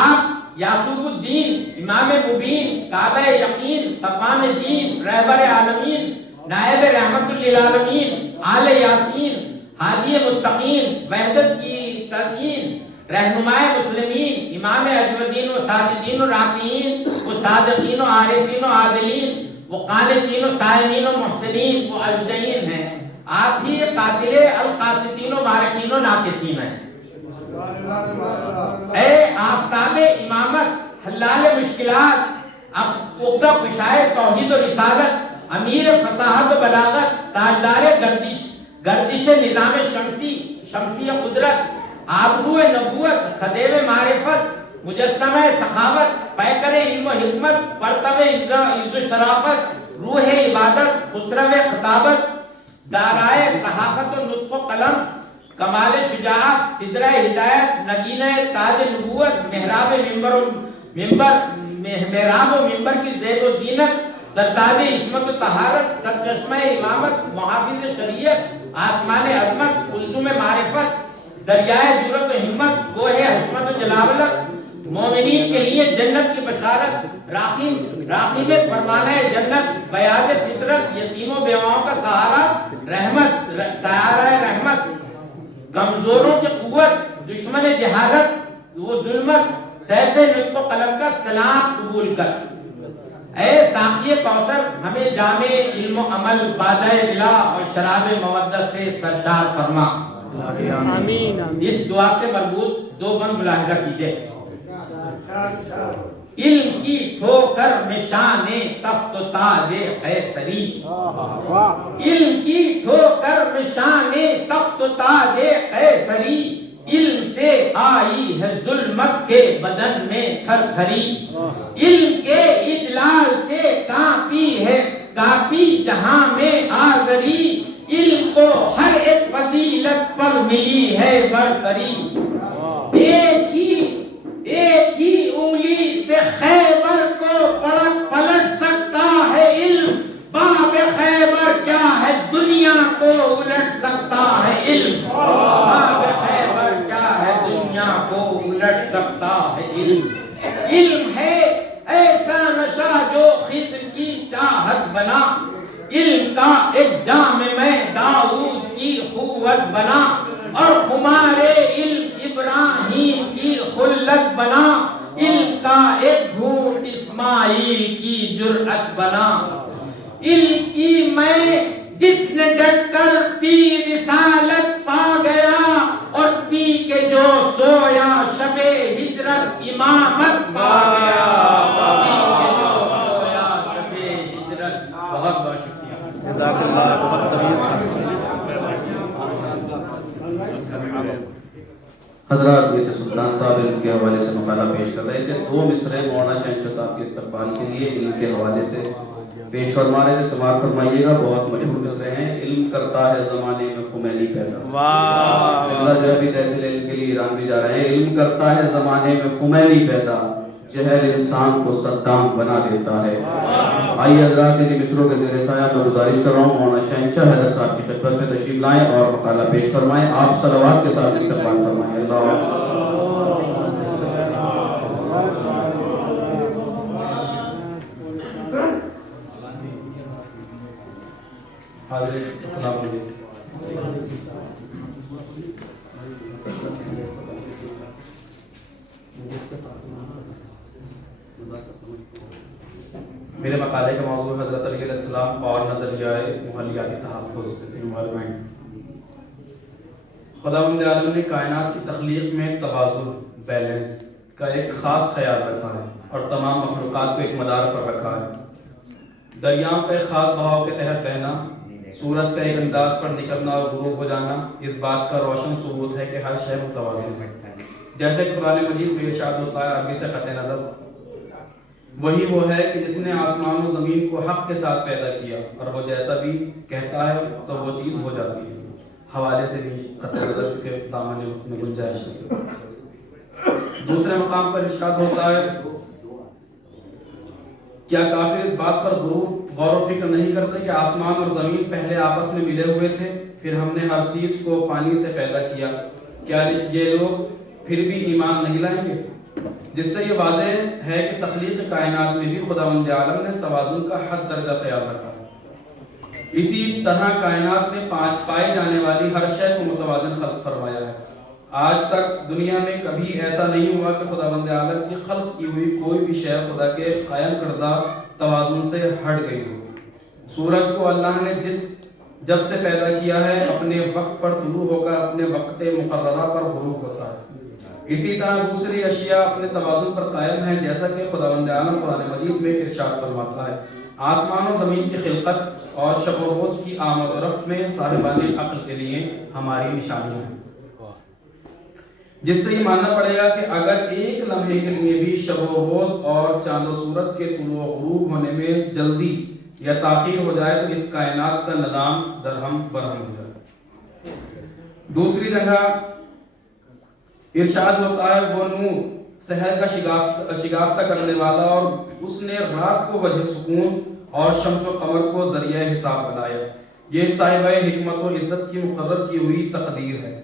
آپ یعقوب الدین، امام مبین، کعبہ یقین، تقوام دین، رہبر عالمین، نائب رحمت للعالمین، آل یاسین، ہادی متقین، وحدت کی تزئین، رہنمائے مسلمین، امام اجودین و ساجدین و راکعین، و صادقین و عارفین و عادلین، وہ قانتین و صائمین و محسنین، وہ الجئین ہیں۔ آپ ہی قاتل القاسطین و مارقین و ناقصین ہیں۔ اے آفتاب امامت، حلال مشکلات، عقدہ کشائے توحید و رسالت، امیر فصاحت و بلاغت، تاجدار گردش نظام شمسی قدرت، آبرو نبوت، خدیو معرفت، مجسمہ سخاوت، پیکر علم و حکمت، پرتو عز و شرافت، روح عبادت، خسرو خطابت، دارائے صحافت و نطق و قلم، کمال شجاعت، صدرہ ہدایت، نگینہ تاج نبوت، محراب و منبر کی زیب و زینت، سرتاج عصمت و طہارت، سرچشمہ امامت، محافظ شریعت، آسمان عظمت، کلثوم معرفت، دریائے جرأت و ہمت، گوہ حکمت و جلاولت، مومنین کے لیے جنت کی بشارت، راقب فرمانہ جنت، بیاض فطرت، یتیم و بیواؤں کا سہارہ رحمت، کمزوروں کی قوت، دشمن جہالت وہ ظلمت، سیف نطق و قلم کا سلام قبول کر۔ اے ساقی کوثر ہمیں جامع علم و عمل، بادہ بلا اور شراب مودت سے سرشار فرما۔ آمین۔ اس دعا سے مربوط دو بند ملاحظہ کیجئے۔ علم کی ٹھوکر میں شان تخت و تاج قیصری، علم کی ٹھوکر میں شان تخت و تاج قیصری، علم سے آئی ہے ظلمت کے بدن میں تھر تھری، علم کے اجلال سے کانپی جہاں میں آزری، علم کو ہر ایک فضیلت پر ملی ہے برتری، ایک ہی انگلی سے خیبر کو پلٹ سکتا ہے علم، باب خیبر کیا ہے دنیا کو الٹ سکتا ہے علم، باب خیبر کیا ہے دنیا کو الٹ سکتا ہے علم، علم ہے ایسا نشہ جو خضر کی چاہت بنا، علم کا ایک جام میں داؤد کی قوت بنا، اور ہمارے علم ابراہیم کی خلت بنا، علم کا ایک گھونٹ اسماعیل کی جرأت بنا، علم کی میں جس نے ڈٹ کر پی رسالت پا گیا، اور پی کے جو سویا شب ہجرت امامت پا گیا، پی کے جو سویا شب ہجرت۔ بہت بہت شکریہ، جزاک اللہ حضرات یہ سلطان صاحب علم کے حوالے سے مقالہ پیش کر رہے تھے، دو مصرے مولانا شہنشاہ صاحب کے استقبال کے لیے علم کے حوالے سے پیش فرما رہے تھے، سماعت فرمائیے گا۔ بہت مشہور مصرے ہیں۔ علم کرتا ہے زمانے میں خمینی پیدا، اللہ جو ابھی تحصیل علم کے لیے ایران بھی جا رہے ہیں۔ علم کرتا ہے زمانے میں خمینی پیدا، جہل انسان کو صدام بنا دیتا ہے۔ آئیے حضرات انہی مصروں کے زیر سایہ میں گزارش کر رہا ہوں مولانا شہنشاہ حیدر صاحب کی خدمت میں تشریف لائیں اور مقالہ پیش فرمائیں۔ آپ صلوات کے ساتھ استقبال فرمائیں۔ اللہ حاضرین السلام علیکم۔ میرے مقالے کا موضوع حضرت علیہ السلام اور نظریہ ماحولیاتی تحفظ انوائرمنٹ۔ خداوند عالم نے کائنات کی تخلیق میں توازن، بیلنس کا ایک خاص خیال رکھا ہے اور تمام مخلوقات کو ایک مدار پر رکھا ہے۔ دریاؤں کا ایک خاص بہاؤ کے تحت بہنا، سورج کا ایک انداز پر نکلنا اور غروب ہو جانا اس بات کا روشن ثبوت ہے کہ ہر شے متوازن ہے۔ جیسے قرآن مجید میں ارشاد ہوتا ہے عربی سے قطع نظر، وہی وہ ہے کہ جس نے آسمان و زمین کو حق کے ساتھ پیدا کیا اور وہ جیسا بھی کہتا ہے تو وہ چیز ہو جاتی ہے۔ حوالے سے بھی قطع نظر چکے دامن میں گنجائش نہیں۔ دوسرے مقام پر ارشاد ہوتا ہے کیا کافر اس بات پر غور و فکر نہیں کرتے کہ آسمان اور زمین پہلے آپس میں ملے ہوئے تھے، پھر ہم نے ہر چیز کو پانی سے پیدا کیا، کیا یہ لوگ پھر بھی ایمان نہیں لائیں گے؟ جس سے یہ واضح ہے کہ تخلیق کائنات میں بھی خداوند عالم نے توازن کا حد درجہ خیال رکھا ہے۔ اسی طرح کائنات میں پائی جانے والی ہر شے کو متوازن خلق فرمایا ہے۔ آج تک دنیا میں کبھی ایسا نہیں ہوا کہ خداوند عالم کی خلق کی ہوئی کوئی بھی شے خدا کے قائم کردہ توازن سے ہٹ گئی ہو۔ سورج کو اللہ نے جب سے پیدا کیا ہے اپنے وقت پر طلوع ہو کر اپنے وقت مقررہ پر غروب ہوتا ہے۔ اسی طرح دوسری اشیاء اپنے توازن پر قائم ہیں، جیسا کہ خداوند عالم قرآن مجید میں ارشاد فرماتا ہے، آسمان و زمین کی خلقت اور شب و روز کی آمد و رفت میں صاحبان عقل کے لیے ہماری نشانیاں ہیں، جس سے یہ ماننا پڑے گا کہ اگر ایک لمحے کے لیے بھی شب و روز اور چاند و سورج کے طلوع و غروب ہونے میں جلدی یا تاخیر ہو جائے تو اس کائنات کا نظام درہم برہم ہو جائے۔ دوسری جگہ ارشاد ہوتا ہے، وہ نور سحر کا شگافتہ کرنے والا، اور اس نے رات کو وجہ سکون اور شمس و قمر کو ذریعہ حساب بنایا۔ یہ صاحب حکمت و عزت کی مقرر کی ہوئی تقدیر ہے۔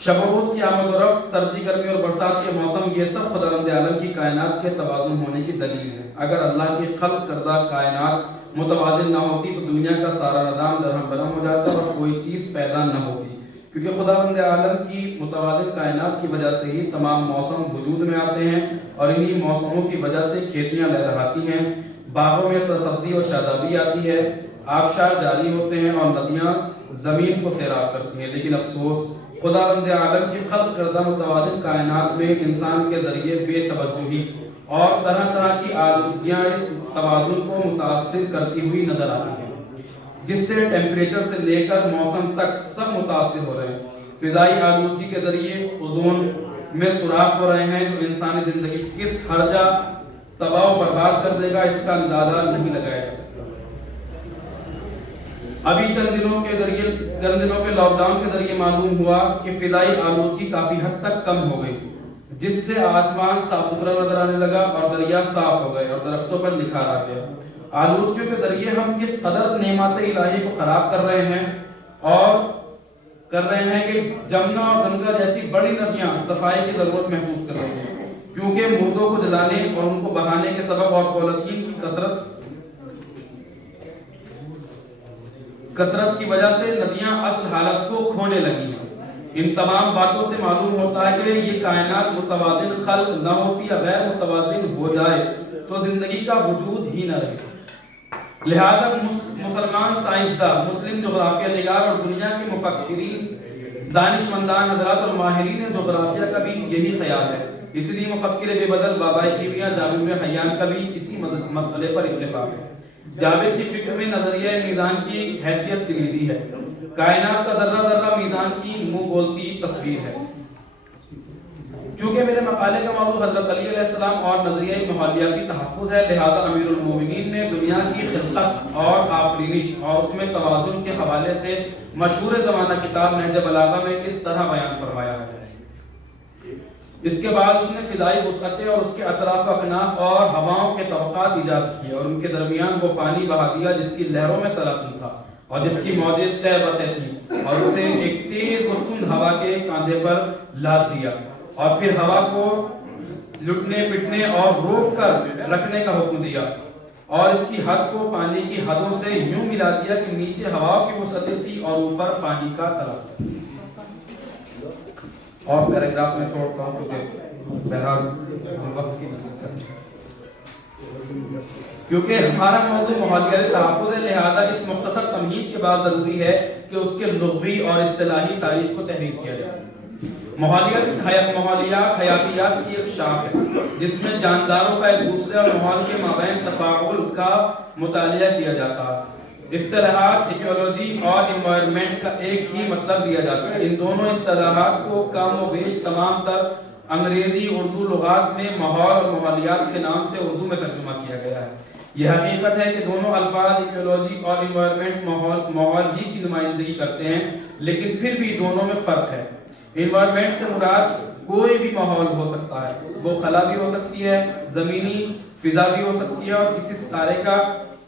شب و روز کی آمد و رفت، سردی گرمی اور برسات کے موسم، یہ سب خداوند عالم کی کائنات کے توازن ہونے کی دلیل ہے۔ اگر اللہ کی خلق کردہ کائنات متوازن نہ ہوتی تو دنیا کا سارا نظام درہم برہم ہو جاتا اور کوئی چیز پیدا نہ ہوتی، کیونکہ خداوند عالم کی متوازن کائنات کی وجہ سے ہی تمام موسم وجود میں آتے ہیں، اور انہی موسموں کی وجہ سے کھیتیاں لہلہاتی ہیں، باغوں میں سرسبزی اور شادابی آتی ہے، آبشار جاری ہوتے ہیں اور ندیاں زمین کو سیراب کرتی ہیں۔ لیکن افسوس، خداوند عالم کی خلق کردہ متوازن کائنات میں انسان کے ذریعے بے توجہی اور طرح طرح کی آلودگیاں اس توازن کو متاثر کرتی ہوئی نظر آتی ہیں، جس سے ٹیمپریچر سے لے کر موسم تک سب متاثر ہو رہے ہیں۔ فضائی آلودگی کے ذریعے اوزون میں سوراخ ہو رہے ہیں، جو انسانی زندگی کس ہرجہ تباہ و برباد کر دے گا اس کا اندازہ نہیں لگایا جا سکتا۔ ابھی چند دنوں کے لاک ڈاؤن کے ذریعے معلوم ہوا کہ فضائی آلودگی کافی حد تک کم ہو گئی، جس سے آسمان صاف ستھرا نظر آنے لگا اور دریا صاف ہو گئے اور درختوں پر نکھار آ گیا۔ آلودگیوں کے ذریعے ہم کس قدر نعمت الہی کو خراب کر رہے ہیں کہ جمنا اور گنگا جیسی بڑی ندیاں صفائی کی ضرورت محسوس کر رہی ہیں، کیونکہ مردوں کو جلانے اور ان کو بہانے کے سبب اور پولیتھین کی کثرت کی وجہ سے ندیاں اصل حالت کو کھونے لگی ہیں۔ ان تمام باتوں سے معلوم ہوتا ہے کہ یہ کائنات متوازن خلق نہ ہوتی یا غیر متوازن ہو جائے تو زندگی کا وجود ہی نہ رہے۔ لہذا مسلمان سائنسداں، مسلم جغرافیہ نگار اور دنیا کے مفکرین، دانشمندان حضرات اور ماہرین جغرافیہ کا بھی یہی خیال ہے۔ اس لیے مفکر بے بدل بابائے کیمیا جابر بن حیان کا بھی اسی مسئلے پر اتفاق ہے۔ جابر کی فکر میں نظریہ میزان کی حیثیت کلیدی ہے۔ کائنات کا ذرہ ذرہ میزان کی منہ بولتی تصویر ہے۔ کیونکہ میرے مقالے کا موضوع حضرت علی علیہ السلام اور نظریہ ماحولیاتی تحفظ ہے، لہذا امیر المومنین نے دنیا کی خلقت اور آفرینش اور اس میں توازن کے حوالے سے مشہور زمانہ کتاب نہج بلاغہ میں اس طرح بیان فرمایا ہے۔ اس کے بعد اس نے فضائی وسعتیں اور اس کے اطراف و اکناف اور ہواؤں کے طبقات ایجاد کیے اور ان کے درمیان وہ پانی بہا دیا جس کی لہروں میں تلاقی تھا اور جس کی موجیں طے بتیں تھیں، اور اسے ایک تیز اور تند ہوا کے کاندھے پر لاد دیا اور پھر ہوا کو لٹنے پٹنے اور روک کر رکھنے کا حکم دیا، اور اس کی حد کو پانی کی حدوں سے یوں ملا دیا کہ نیچے ہواؤں کی وسعتیں تھی اور اوپر پانی کا تلاقی۔ اور پیراگراف میں چھوڑتا ہوں کیونکہ بہرحال وقت کی کیونکہ ہمارا موضوع ماحولیاتی تحفظ ہے، لہذا اس مختصر تمہید کے بعد ضروری ہے کہ اس کے لغوی اور اصطلاحی تاریخ کو تحریر کیا جائے۔ ماحولیات حیاتیات کی ایک شاخ ہے جس میں جانداروں کا ایک دوسرے اور ماحول کے مابین تفاعل کا مطالعہ کیا جاتا ہے۔ اصطلاحات ایکولوجی اور انوائرمنٹ کا ایک ہی مطلب دیا جاتا ہے۔ ان دونوں اصطلاحات کو کم و بیش تمام تر انگریزی اردو لغات میں ماحول اور ماحولیات کے نام سے اردو میں ترجمہ کیا گیا ہے۔ یہ حقیقت ہے کہ دونوں الفاظ ایکولوجی اور انوائرمنٹ ماحول ہی کی نمائندگی کرتے ہیں، لیکن پھر بھی دونوں میں فرق ہے۔ انوائرمنٹ سے مراد کوئی بھی ماحول ہو سکتا ہے، وہ خلا بھی ہو سکتی ہے، زمینی فضا بھی ہو سکتی ہے، اور کسی ستارے کا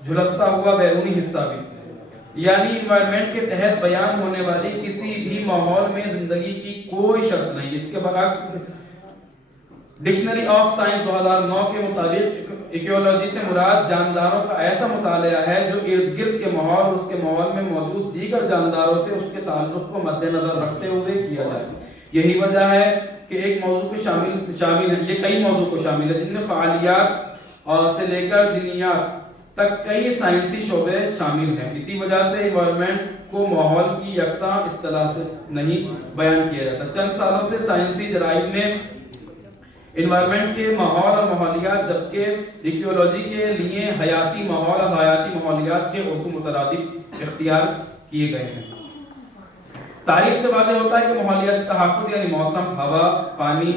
جھلستا ہوا بیرونی حصہ بھی۔ یعنی انوائرمنٹ کے تحت بیان ہونے والی کسی بھی ماحول میں زندگی کی کوئی شرط نہیں۔ اس کے برعکس ڈکشنری آف سائنس 2009 کے مطابق ایکولوجی سے مراد جانداروں کا ایسا مطالعہ ہے جو ارد گرد کے ماحول اور اس کے ماحول میں موجود دیگر جانداروں سے اس کے تعلق کو مد نظر رکھتے ہوئے کیا جائے۔ یہی وجہ ہے کہ ایک موضوع کو شامل ہے، یہ کئی موضوع کو شامل ہے جن میں فعالیات اور سے لے کر جنیات تک کئی سائنسی شعبے شامل ہیں. اسی وجہ سے انوائرمنٹ کو ماحول کی یکساں اصطلاح سے نہیں بیان کیا جاتا. چند سالوں سے سائنسی جرائد میں انوائرمنٹ کے ماحول اور ماحولیات جبکہ ایکولوجی کے لیے حیاتی ماحول اور حیاتی ماحولیات کے اردو مترادف اختیار کیے گئے ہیں. تعریف سے واضح ہوتا ہے کہ ماحولیاتی تحفظ یعنی موسم، ہوا، پانی،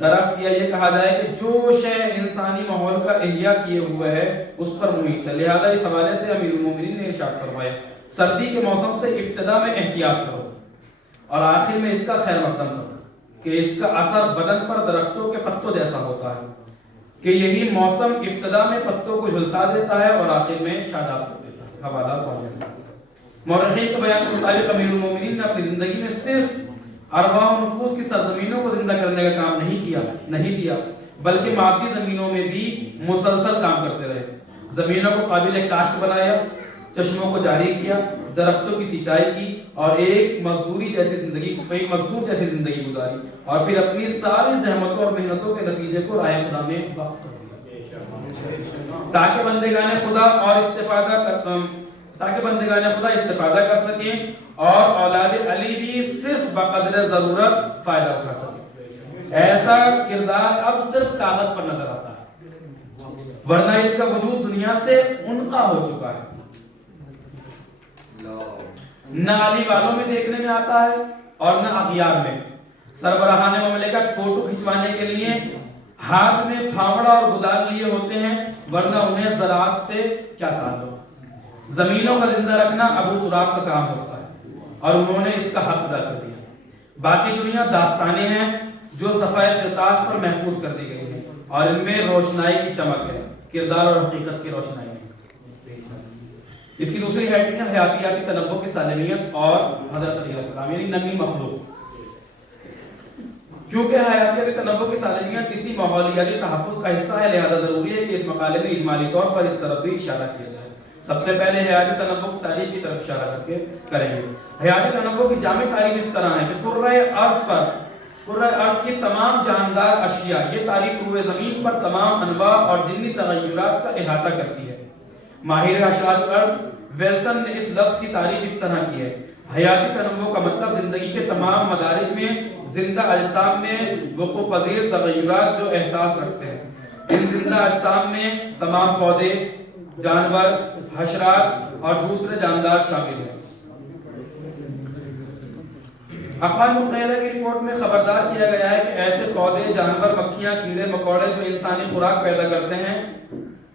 درخت، یا یہ کہا جائے کہ جو شے انسانی ماحول کا احیا کیے ہوئے ہے اس پر محیط ہے. لہذا اس حوالے سے امیر المومنین نے ارشاد فرمایا سردی کے موسم سے ابتدا میں احتیاط کرو اور آخر میں اس کا خیر مقدم کرو کہ اس کا اثر بدن پر درختوں کے پتوں جیسا ہوتا ہے کہ یہی موسم ابتدا میں پتوں کو جھلسا دیتا ہے اور آخر میں شاداب کر دیتا ہے. حوالہ پہنچا. مورخین کے بیان کے مطابق امیر المومنین نے اپنی زندگی میں صرف ارواح و نفوس کی سرزمینوں کو زندہ کرنے کا کام نہیں کیا بلکہ مادی زمینوں میں بھی مسلسل کام کرتے رہے. زمینوں کو قابل کاشت بنایا، چشموں کو جاری کیا، درختوں کی سینچائی کی اور ایک مزدور جیسی زندگی گزاری اور پھر اپنی ساری زحمتوں اور محنتوں کے نتیجے کو راہ خدا میں وقف تاکہ بندگان خدا استفادہ کر سکیں اور اولاد علی بھی صرف بقدر ضرورت فائدہ اٹھا سکیں. ایسا کردار اب صرف کاغذ پر نظر آتا ہے ورنہ اس کا وجود دنیا سے انقطاع ہو چکا ہے. نہ علی والوں میں دیکھنے میں آتا ہے اور نہ اغیار میں. سربراہان مملکت فوٹو کھنچوانے کے لیے ہاتھ میں پھاوڑا اور گدال لیے ہوتے ہیں ورنہ انہیں زراعت سے کیا تعلق. زمینوں کا زندہ رکھنا ابو تراب کا کام ہوتا ہے اور انہوں نے اس کا حق ادا کر دیا. باقی دنیا داستانیں ہیں جو صفحہ کرتاس پر محفوظ کر دی گئی ہیں اور ان میں روشنائی کی چمک ہے، کردار اور حقیقت کی روشنائی ہے. اس کی دوسری ہیڈنگ ہے حیاتیاتی تنوع کی سالمیت اور حضرت علیہ السلام یعنی نمی مخلوق. کیونکہ حیاتیاتی تنوع کی سالمیت اسی ماحولیاتی تحفظ کا حصہ ہے لہذا ضروری ہے کہ اس مقالے میں اجمالی طور پر اس طرف بھی اشارہ کیا جائے. سب سے پہلے حیاتی تنوع کی تعریف کی طرف اشارہ کر کے کریں گے. حیاتی تنوع کی جامع تعریف اس طرح ہے کہ کرۂ ارض کی تمام جاندار اشیاء یہ تعریف روئے زمین پر تمام انواع اور جنی تغیرات کا احاطہ کرتی ہے. ماہر حشرات ارض ویلسن نے اس لفظ کی تعریف اس طرح کی ہے حیاتی تنوع کا مطلب زندگی کے تمام مدارج میں زندہ اجسام میں وقوع پذیر تغیرات جو احساس رکھتے ہیں. ان زندہ اجسام میں تمام پودے، جانور، حشرات اور دوسرے جاندار شامل ہیں. اقوام متحدہ کی رپورٹ میں خبردار کیا گیا ہے کہ ایسے پودے، جانور، مکھیاں، کیڑے مکوڑے جو انسانی خوراک پیدا کرتے ہیں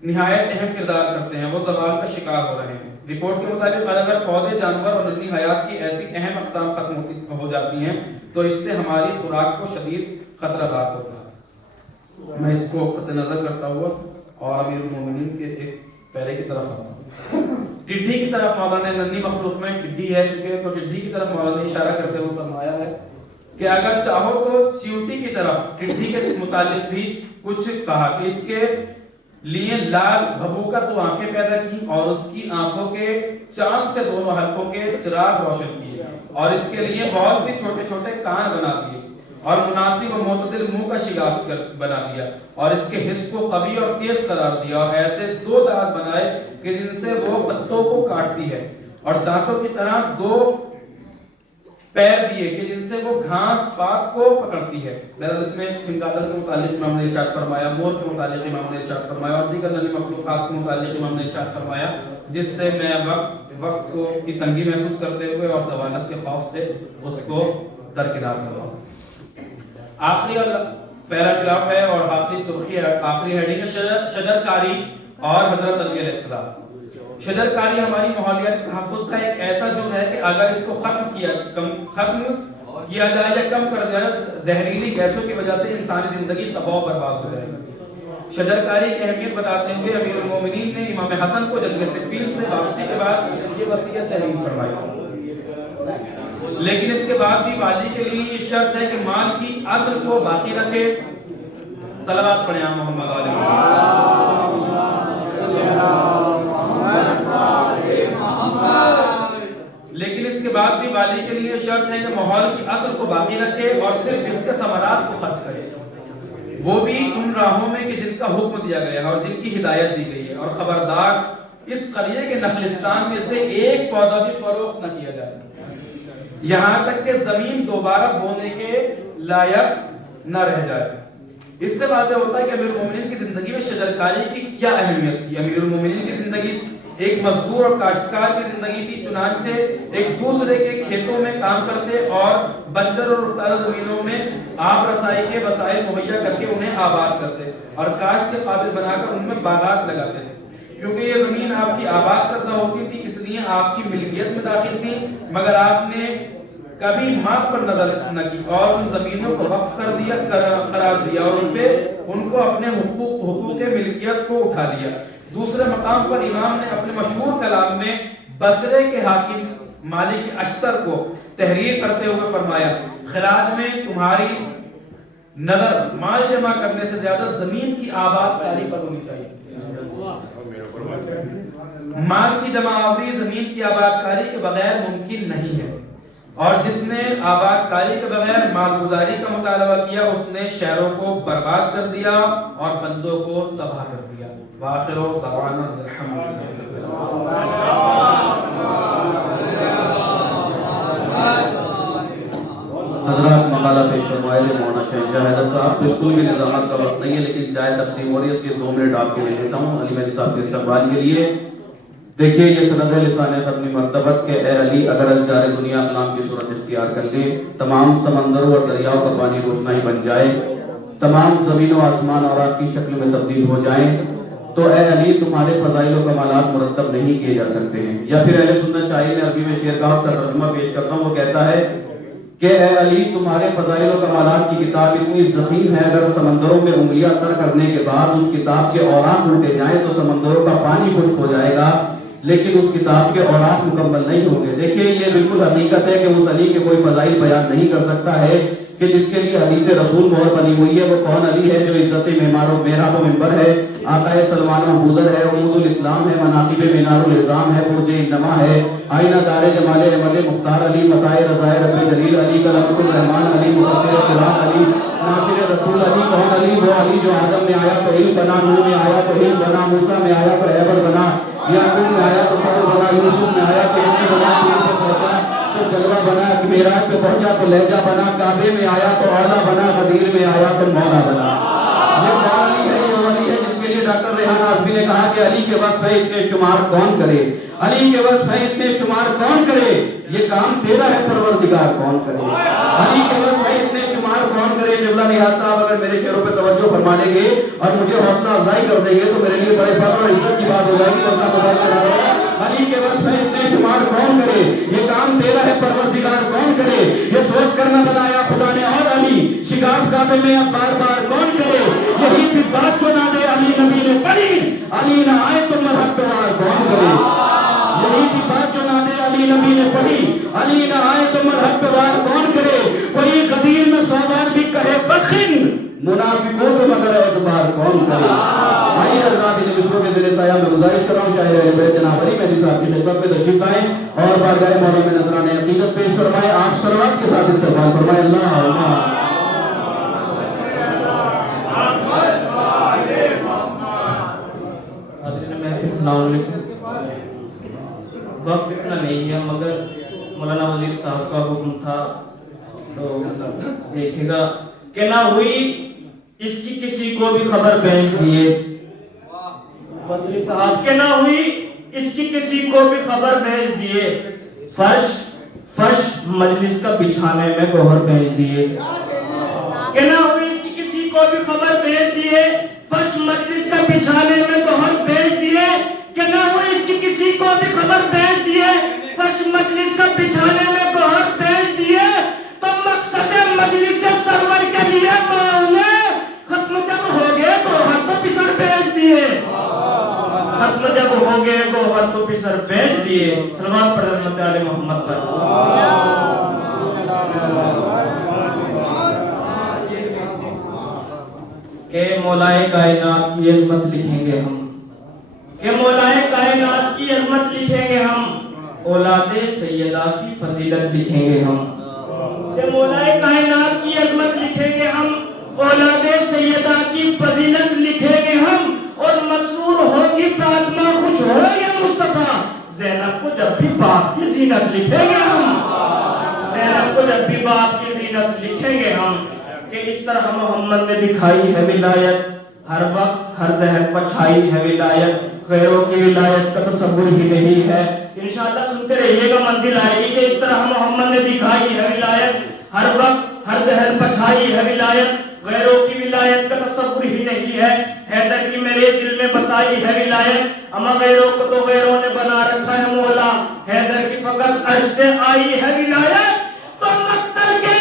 نہایت اہم کردار کرتے ہیں، وہ زوال کا شکار ہو رہے ہیں. رپورٹ کے مطابق اگر پودے، جانور اور ننھی حیات کی ایسی اہم اقسام ختم ہو جاتی ہیں تو اس سے ہماری خوراک کو شدید خطرہ لاحق ہوتا ہے. میں اس کو قطع نظر کرتا ہوا اور امیر المومنین کے ایک پہلے کی طرف آتا ہوں. ٹڈی کی طرف مولانا نے ننھی مخلوق میں ٹڈی ہے چونکہ تو ٹڈی کی طرف مولانا نے اشارہ کرتے ہوئے فرمایا ہے کہ اگر چاہو تو چیونٹی کی طرف ٹڈی کے متعلق بھی کچھ کہا کہ اس کے لیے لال بھبوکا تو آنکھیں پیدا کی اور اس کی آنکھوں کے چاند سے دونوں حلقوں کے چراغ روشن کیے اور اس کے لیے بہت سی چھوٹے چھوٹے کان بنا دیے اور مناسب و معتدل منہ کا شگاف بنا دیا اور اس کے حس کو قوی اور تیز قرار دیا اور ایسے دو دانت بنائے کہ جن سے وہ پتوں کو کاٹتی ہے اور دانتوں کی طرح دو پیر دیے کہ جن سے وہ گھاس پات کو پکڑتی ہے. بہرحال اس میں چمگادڑ کے متعلق امام نے ارشاد فرمایا، مور کے متعلق امام نے ارشاد فرمایا اور دیگر ننھی مخلوقات کے متعلق امام نے ارشاد فرمایا جس سے میں وقت کی تنگی محسوس کرتے ہوئے اور دوانت کے خوف سے اس کو درکنار کر رہا ہوں. آخری پیراگراف ہے اور آخری سرخی ہے، آخری ہیڈنگ ہے شجرکاری اور حضرت علی علیہ السلام. شجرکاری ہماری ماحولیاتی تحفظ کا ایک ایسا جز ہے کہ اگر اس کو ختم کیا جائے یا کم کر دیا جائے زہریلی گیسوں کی وجہ سے انسانی زندگی تباہ و برباد ہو جائے گی. شجرکاری کی اہمیت بتاتے ہوئے امیر المومنین نے امام حسن کو جنگ صفین سے واپسی کے بعد یہ وصیت تحریر فرمائی، لیکن اس کے بعد بھی والی کے لیے یہ شرط ہے کہ مال کی اصل کو باقی رکھے. صلوات پڑھیں محمد لیکن اس کے بعد بھی والی کے لیے شرط ہے کہ ماحول کی اصل کو باقی رکھے اور صرف اس کے ثمرات کو خرچ کرے. وہ بھی ان راہوں میں کہ جن کا حکم دیا گیا ہے اور جن کی ہدایت دی گئی ہے، اور خبردار اس قریے کے نخلستان میں سے ایک پودا بھی فروخت نہ کیا جائے یہاں تک کہ زمین دوبارہ بونے کے لائق نہ رہ جائے۔ اس سے واضح ہوتا ہے کہ امیر المومنین کی زندگی میں شجرکاری کی کیا اہمیت تھی۔ امیر المومنین کی زندگی ایک مزدور اور کاشتکار کی زندگی تھی، چنانچہ ایک دوسرے کے کھیتوں میں کام کرتے اور بنجر اور افتادہ زمینوں میں آب رسائی کے وسائل مہیا کر کے انہیں آباد کرتے اور کاشت کے قابل بنا کر ان میں باغات لگاتے تھے۔ کیونکہ یہ زمین آپ کی آباد کردہ ہوتی تھی اس لیے آپ کی ملکیت میں داخل تھی، مگر آپ نے کبھی مات پر نظر نہ کی اور ان زمینوں کو وقف کر دیا قرار دیا اور ان کو اپنے حقوق ملکیت کو اٹھا دیا۔ دوسرے مقام پر امام نے اپنے مشہور کلام میں بصرے کے حاکم مالک اشتر کو تحریر کرتے ہوئے فرمایا، خراج میں تمہاری نظر مال جمع کرنے سے زیادہ زمین کی آباد کاری پر ہونی چاہیے۔ مال کی جمع آوری زمین کی آباد کاری کے بغیر ممکن نہیں ہے، اور جس نے آباد کاری کے بغیر مال گزاری کا مطالبہ کیا اس نے شہروں کو برباد کر دیا اور بندوں کو تباہ کر دیا۔ وآخر دعوانا حضرات مقالہ پیش فرمائے مولانا شہنشاہ حیدر صاحب۔ بالکل بھی نظامت کا وقت نہیں ہے لیکن چائے تقسیم ہو رہی ہے، اس کے 2 منٹ آپ کے لیے لیتا ہوں علی مہدی صاحب کے استقبال کے لیے۔ دیکھیے یہ سند لسانیت اپنی مرتبت کے اے علی اگر اشجار دنیا اقلام کی صورت اختیار کر لے، تمام سمندروں اور دریاؤں کا پانی روشنائی بن جائے، تمام زمین و آسمان اور آگ کی شکل میں تبدیل ہو جائیں، تو اے علی تمہارے فضائل و کمالات مرتب نہیں کیے جا سکتے ہیں۔ یا پھر اہل سنت شاعر نے عربی میں شعر کہا، اس کا ترجمہ پیش کرتا ہوں، وہ کہتا ہے کہ اے علی تمہارے فضائل و کمالات کی کتاب اتنی ضخیم ہے، اگر سمندروں میں انگلیاں تر کرنے کے بعد اس کتاب کے اوراق الٹے جائیں تو سمندروں کا پانی خشک ہو جائے گا، لیکن اس کتاب کے اوراق مکمل نہیں ہوں گے۔ دیکھیں یہ بالکل حقیقت ہے کہ اس علی کے کوئی فضائل بیان نہیں کر سکتا ہے کہ جس کے لیے حدیث رسول مہر بنی ہوئی ہے۔ وہ کون علی ہے جو عزت محراب و منبر ہے، آقا سلمان و بوزر ہے، عمود الاسلام ہے، مناقب مینار الازام ہے، برج انما ہے، آئینہ دار جمال احمد مختار علی، متاع رضائے رب جلیل علی، کلمۃ الرحمان علی، مفسر قرآن علی، ناصر رسول علی۔ کون علی؟ وہ علی جو آدم میں آیا تو علم بنا، نوح میں آیا تو علم بنا، موسیٰ میں آیا تو عبر بنا، یعقوب میں آیا تو صبر بنا، یوسف میں آیا تو عشق بنا، پیر پہ پہنچا تو جلوہ بنا، معراج پہ پہنچا تو لہجہ بنا، کعبے میں آیا تو اعلیٰ بنا، غدیر میں آیا تو مولا بنا۔ یہ کون علی ہے؟ یہ علی ہے جس کے لیے ڈاکٹر ریحان آزمی نے کہا کہ علی کے وصف ہے اتنے شمار کون کرے، علی کے وصف ہے اتنے شمار کون کرے، یہ کام تیرا ہے پروردگار کون کرے، علی کے وصف ہے اتنے شمار کون کرے۔ جبلہ نہاد صاحب اگر میرے شعروں پہ توجہ فرما لیں گے اور مجھے حوصلہ افزائی کر دیں گے تو میرے لیے بڑے فخر اور عزت کی بات ہو جائے گی۔ علی کے وصف ہے اتنے شمار کون کرے، یہ کام تیرا ہے پروردگار کون کرے، یہ سوچ کر نہ بنایا خدا نے اور علی، شگاف کعبے میں اب بار بار کون کرے، یہی بھی بات جو نہ دے علی نبی نے پڑھی، علی نہ آئے تو مرحب دوار کون کرے، یہی بھی بات جو نہ دے علی نبی نے پڑھی، علی نہ آئے تو مرحب دوار کون کرے، کوئی غدیر میں 100 بار بھی کہے بخن، منافقوں پہ مگر اعتبار کون کرے۔ آئیے حضرات ان مصروں کے ذریعے سایہ میں گزارش کر رہا ہوں شاعر اہل بیت جناب علی مہدی صاحب کی خدمت میں تشریف لائیں اور بارگاہ مولا میں نذرانِ عقیدت پیش فرمائیں۔ آپ صلوات کے ساتھ استقبال فرمائیں۔ اللہ السلام علیکم۔ وقت اتنا نہیں ہے مگر مولانا وزیر صاحب کا حکم تھا تو دیکھے گا کہ نہ ہوئی اس کی کسی کو بھی خبر بھیج دیے، وزیر صاحب کہ نہ ہوئی اس کی کسی کو بھی خبر بھیج دیے، فرش مجلس کا بچھانے میں گوہر بھیج دیے، کہ نہ ہوئی اس کی کسی کو بھی خبر بھیج دیے، فرش مجلس کا بچھانے میں گوہر بھیج دیے، کہ نہ ہوئی اس کی کسی کو بھی خبر بھیج دیے، فرش مجلس کا بچھانے میں گوہر بھیج دیے، تو مقصد مجلس سرور کے لیے مولا ختم جب ہو گئے گوہر تو پسر بھیج دیے، ختم جب ہو گئے گوہر تو پسر بھیج دیے۔ صلوات پڑھ حضرت آل محمد پر۔ کہ مولائے کائنات کی عظمت لکھیں گے ہم، کہ مولائے کائنات کی عظمت لکھیں گے ہم، اولاد سیدہ کی فضیلت لکھیں گے ہم، کہ مولائے کائنات کی عظمت لکھیں گے ہم، اولاد سیدہ کی فضیلت لکھیں گے ہم اور مسرور ہوگی فاطمہ خوش ہوگے مصطفیٰ زینب کو جب بھی باپ کی زینت لکھیں گے ہم زینب کو جب بھی باپ کی زینت لکھیں گے ہم کہ اس طرح محمد نے دکھائی ہے ولایت ہر وقت ہر ذہن پر چھائی ہے ولایت غیروں کی ولایت کا تصور ہی نہیں ہے انشاءاللہ سنتے رہیے گا منزل آئے گی کہ اس طرح محمد نے دکھائی ہے ولایت ہر وقت ہر ذہن پر چھائی ہے ولایت غیروں کی ولایت کا تصور ہی نہیں ہے حیدر کی میرے دل میں بسائی ہے ولایت اما غیروں کو تو غیروں نے بنا رکھا ہے مولا حیدر کی فقط عرش سے آئی ہے ولایت تو مقتل کے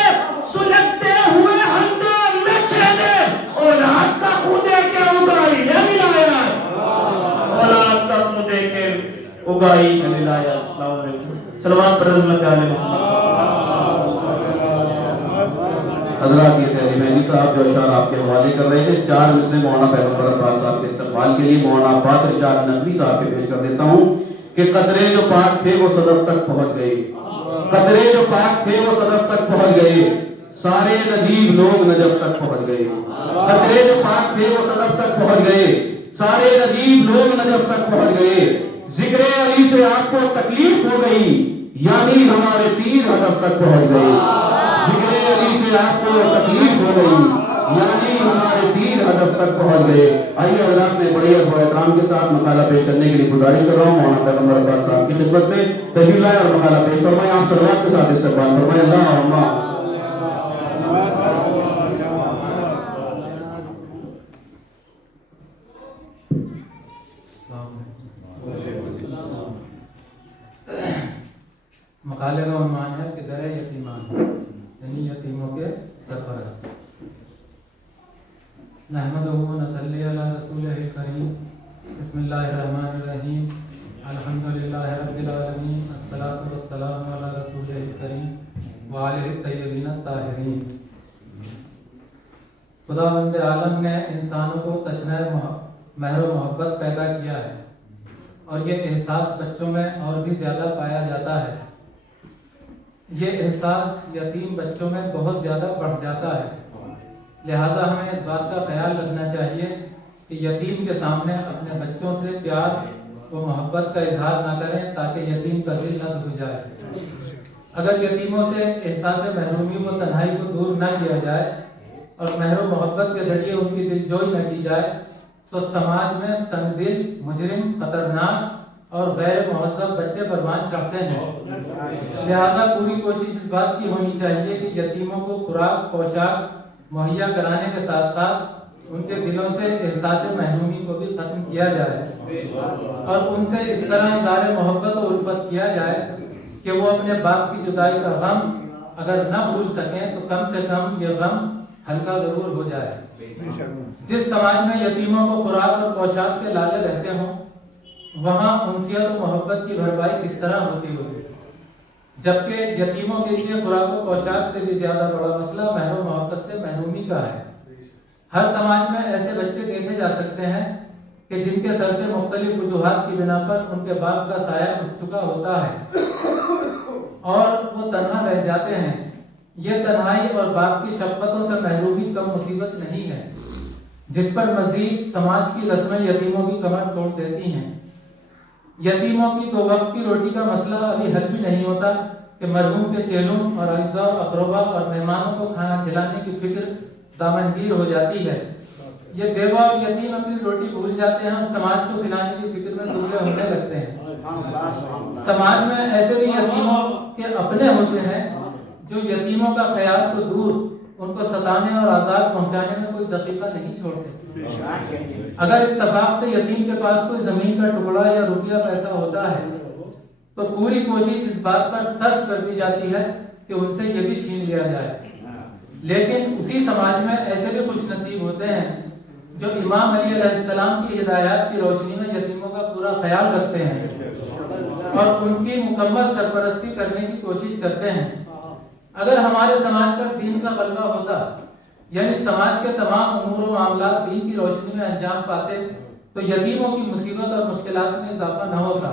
سلگتے ہوئے ہندو نشے نے اولاد کا خود دے کے اگائی ہے ولایت اولاد کا خود دے کے اگائی ہے ولایت السلام علیکم صلوات پر رحمت علی محمد حضرات یہ تھے مہدی صاحب جو اشعار آپ کے حوالے کر رہے تھے 4 مصرے مولانا پیغمبر عباس صاحب کے استقبال کے لیے مولانا عباس ارشاد نقوی صاحب کے پیش کر دیتا ہوں کہ قطرے جو پاک تھے وہ صدف تک پہنچ گئے قطرے جو پاک تھے وہ صدف تک پہنچ گئے سارے نجیب لوگ نجف تک پہنچ گئے قطرے جو پاک تھے وہ صدف تک پہنچ گئے سارے نجیب لوگ نجف تک پہنچ گئے ذکر علی سے آپ کو تکلیف ہو گئی یعنی ہمارے تیر ہدف تک پہنچ گئے ذکر علی سے آپ کو تکلیف ہو گئی یعنی ہمارے تیر ہدف تک پہنچ گئے آئیے حضرات میں بڑے ادب و احترام کے ساتھ مقالہ پیش کرنے کے لیے گزارش کر رہا ہوں مولانا پیغمبر عباس صاحب کی خدمت میں تشریف لائیں اور مقالہ پیش فرمائیں آپ صلوات کے ساتھ استقبال فرمائیں اللہم مقالے کا عنوان ہے کہ در یتیمان یعنی یتیموں کے سرپرست نحمدہ و نصلی علی رسولہ الکریم بسم اللہ الرحمن الرحیم الحمدللہ رب العالمین الصلاۃ والسلام علی رسولہ الکریم وآلہ الطیبین الطاہرین خداوند عالم نے انسانوں کو تشنہ مہر و محبت پیدا کیا ہے اور یہ احساس بچوں میں اور بھی زیادہ پایا جاتا ہے یہ احساس یتیم بچوں میں بہت زیادہ بڑھ جاتا ہے لہٰذا ہمیں اس بات کا خیال رکھنا چاہیے کہ یتیم کے سامنے اپنے بچوں سے پیار و محبت کا اظہار نہ کریں تاکہ یتیم کا دل نہ دکھ جائے اگر یتیموں سے احساس محرومی و تنہائی کو دور نہ کیا جائے اور مہر و محبت کے ذریعے ان کی دل جوئی نہ کی جائے تو سماج میں سنگ دل مجرم خطرناک اور غیر مہذب بچے پروان چڑھتے ہیں لہٰذا پوری کوشش اس بات کی ہونی چاہیے کہ یتیموں کو خوراک پوشاک مہیا کرانے کے ساتھ ساتھ ان کے دلوں سے احساس محرومی کو بھی ختم کیا جائے اور ان سے اس طرح اظہار محبت و الفت کیا جائے کہ وہ اپنے باپ کی جدائی کا غم اگر نہ بھول سکیں تو کم سے کم یہ غم ہلکا ضرور ہو جائے جس سماج میں یتیموں کو خوراک اور پوشاک کے لالے رہتے ہوں وہاں انسیت و محبت کی بھرپائی کس طرح ہوتی ہوگی جبکہ یتیموں کے لیے خوراک و پوشاک سے بھی زیادہ بڑا مسئلہ مہر و محبت سے محرومی کا ہے ہر سماج میں ایسے بچے دیکھے جا سکتے ہیں کہ جن کے سر سے مختلف وجوہات کی بنا پر ان کے باپ کا سایہ اٹھ چکا ہوتا ہے اور وہ تنہا رہ جاتے ہیں یہ تنہائی اور باپ کی شفقتوں سے محرومی کم مصیبت نہیں ہے جس پر مزید سماج کی رسمیں یتیموں کی کمر توڑ دیتی ہیں یتیموں کی 2 وقت کی روٹی کا مسئلہ ابھی حل بھی نہیں ہوتا کہ مرحوم کے چیلوں اور اعزاء و اقربا اور مہمانوں کو کھانا کھلانے کی فکر دامنگیر ہو جاتی ہے یہ بیوہ اور یتیم اپنی روٹی بھول جاتے ہیں اور سماج کو کھلانے کی فکر میں دبلے ہونے لگتے ہیں سماج میں ایسے بھی یتیموں کے اپنے ہوتے ہیں جو یتیموں کا خیال کو دور ان کو ستانے اور آزاد پہنچانے میں کوئی دقیقہ نہیں چھوڑتے اگر اتفاق سے یتیم کے پاس کوئی زمین کا ٹکڑا یا روپیہ پیسہ ہوتا ہے تو پوری کوشش اس بات پر صرف کر دی جاتی ہے کہ ان سے یہ بھی چھین لیا جائے لیکن اسی سماج میں ایسے بھی خوش نصیب ہوتے ہیں جو امام علی علیہ السلام کی ہدایات کی روشنی میں یتیموں کا پورا خیال رکھتے ہیں اور ان کی مکمل سرپرستی کرنے کی کوشش کرتے ہیں اگر ہمارے سماج پر دین کا غلبہ ہوتا یعنی سماج کے تمام امور و معاملات دین کی روشنی میں انجام پاتے تو یتیموں کی مصیبت اور مشکلات میں اضافہ نہ ہوتا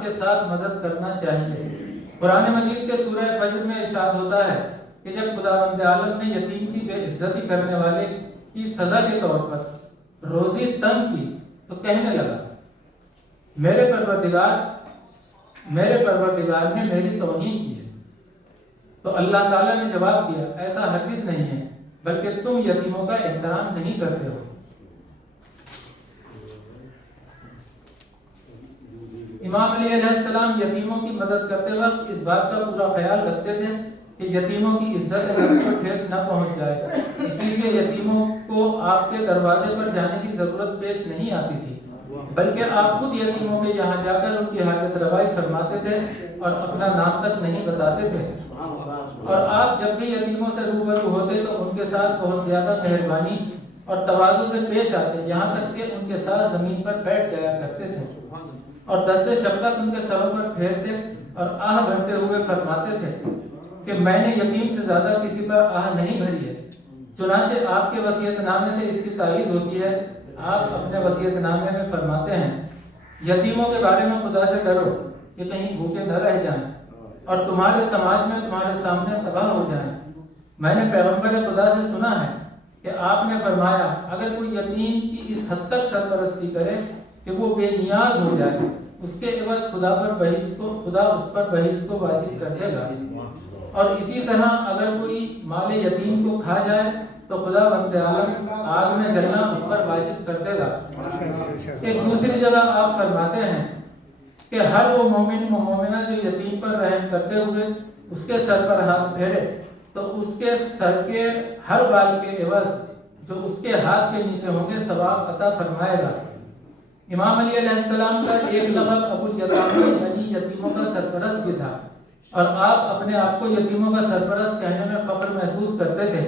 ایمان کے ساتھ مدد کرنا چاہیے۔ قرآن مجید کے سورہ فجر میں ارشاد ہوتا ہے کہ جب خداوند عالم نے یتیم کی بے عزتی کرنے والے کی سزا کے طور پر روزی تنگ کی تو کہنے لگا میرے پروردگار نے میری توہین کی ہے۔ تو اللہ تعالیٰ نے جواب دیا ایسا ہرگز نہیں ہے، بلکہ تم یتیموں کا احترام نہیں کرتے ہو۔ امام علی علیہ السلام یتیموں کی مدد کرتے وقت اس بات کا پورا خیال رکھتے تھے کہ یتیموں کی عزت نفس کو ٹھیس نہ پہنچ جائے، اسی لیے یتیموں کو آپ کے دروازے پر جانے کی ضرورت پیش نہیں آتی تھی، بلکہ آپ خود یتیموں کے یہاں جا کر ان کی حاجت روائی فرماتے تھے اور اپنا نام تک نہیں بتاتے تھے۔ اور آپ جب بھی یتیموں سے روبرو ہوتے تو ان کے ساتھ بہت زیادہ مہربانی اور تواضع سے پیش آتے، یہاں تک کہ ان کے ساتھ زمین پر بیٹھ جایا کرتے تھے اور دست شفقت ان کے سروں پر پھیرتے اور آہ بھرتے ہوئے فرماتے تھے کہ میں نے یتیم سے زیادہ کسی پر آہ نہیں بھری ہے۔ چنانچہ آپ کے وصیت نامے سے اس کی تائید ہوتی ہے۔ آپ اپنے وصیت نامے میں فرماتے ہیں یتیموں کے بارے میں خدا سے ڈرو کہ کہیں بھوکے نہ رہ جائیں اور تمہارے سماج میں تمہارے سامنے تباہ ہو جائیں۔ میں نے پیغمبر خدا سے سنا ہے کہ آپ نے فرمایا اگر کوئی یتیم کی اس حد تک سرپرستی کرے کہ وہ بے نیاز ہو جائے، اس کے عوض خدا اس پر بہشت کو واجب کر دے گا، اور اسی طرح اگر کوئی مال یتیم کو کھا جائے تو خدا بند عالم آگ میں جلنا اس پر واجب کر دے گا۔ ایک دوسری جگہ آپ فرماتے ہیں کہ ہر وہ مومن و مومنہ جو یتیم پر رحم کرتے ہوئے اس کے سر پر ہاتھ پھیرے تو اس کے سر کے ہر بال کے عوض جو اس کے ہاتھ کے نیچے ہوں گے ثواب عطا فرمائے گا۔ امام علی علیہ السلام کا ایک لقب ابو الیتام یعنی یتیموں کا سرپرست بھی تھا، اور آپ اپنے آپ کو یتیموں کا سرپرست کہنے میں فخر محسوس کرتے تھے۔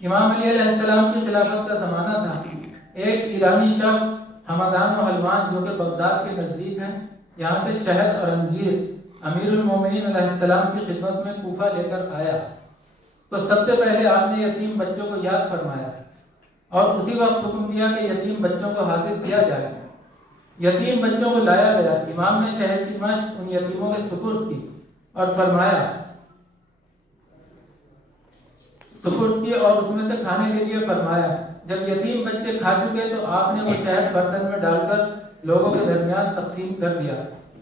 امام علی علیہ السلام کی خلافت کا زمانہ تھا۔ ایک ایرانی شخص حمدان و حلوان جو کہ بغداد کے نزدیک ہیں، یہاں سے شہد اور انجیر امیر المومنین علیہ السلام کی خدمت میں کوفہ لے کر آیا تو سب سے پہلے آپ نے یتیم بچوں کو یاد فرمایا اور اسی وقت حکم دیا کہ یتیم بچوں کو حاضر کیا جائے۔ یتیم بچوں کو لایا گیا۔ امام نے شہد کی مشق ان یتیموں کے سپرد کی اور فرمایا اور اس میں سے کھانے کے لیے فرمایا۔ جب یتیم بچے کھا چکے تو آپ نے وہ شہد برتن میں ڈال کر لوگوں کے درمیان تقسیم کر دیا۔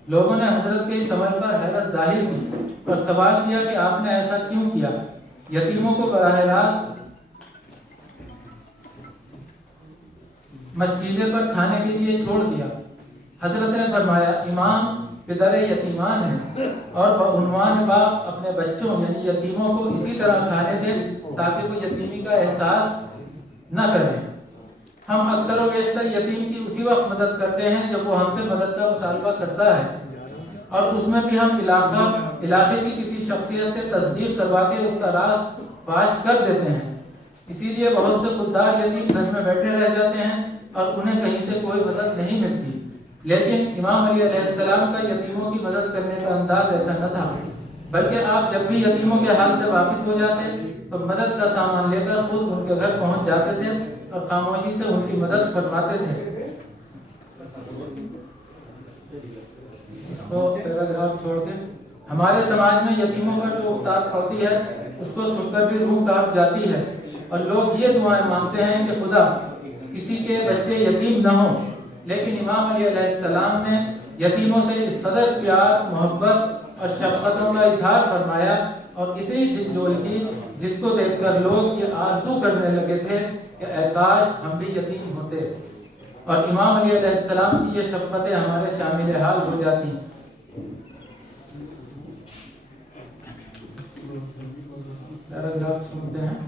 لوگوں نے حضرت کے اس عمل پر حیرت ظاہر کی اور سوال کیا کہ آپ نے ایسا کیوں کیا؟ یتیموں کو براہ راست مشکیزے پر کھانے کے لیے چھوڑ دیا۔ حضرت نے فرمایا امام پدر یتیمان ہیں اور بعنوان باپ اپنے بچوں یعنی یتیموں کو اسی طرح کھانے دیں تاکہ وہ یتیمی کا احساس نہ کریں۔ ہم اکثر و بیشتر یتیم کی اسی وقت مدد کرتے ہیں جب وہ ہم سے مدد کا مطالبہ کرتا ہے، اور اس میں بھی ہم علاقے کی کسی شخصیت سے تصدیق کروا کے اس کا راز فاش کر دیتے ہیں۔ اسی لیے بہت سے خوددار یتیم گھر میں بیٹھے رہ جاتے ہیں اور انہیں کہیں سے کوئی مدد نہیں ملتی۔ لیکن امام علی علیہ السلام کا یتیموں کی مدد کرنے کا انداز ایسا نہ تھا، بلکہ آپ جب بھی یتیموں کے حال سے واقف ہو جاتے تو مدد کا سامان لے کر خود ان کے گھر پہنچ جاتے تھے اور خاموشی سے ان کی مدد فرماتے تھے۔ اس کو پیراگراف چھوڑ کے ہمارے سماج میں یتیموں پر جو افتاد پڑتی ہے اس کو سن کر بھی روح کانپ جاتی ہے، اور لوگ یہ دعائیں مانگتے ہیں کہ خدا کسی کے بچے یتیم نہ ہوں۔ لیکن امام علی علیہ السلام نے یتیموں سے اس قدر پیار، محبت اور شفقتوں کا اظہار فرمایا اور اتنی دل جوئی کی جس کو دیکھ کر لوگ یہ آرزو کرنے لگے تھے کہ اے کاش ہم بھی یتیم ہوتے، اور امام علی علیہ السلام کی یہ شفقتیں ہمارے شامل حال ہو جاتی۔ پیراگراف سنتے ہیں۔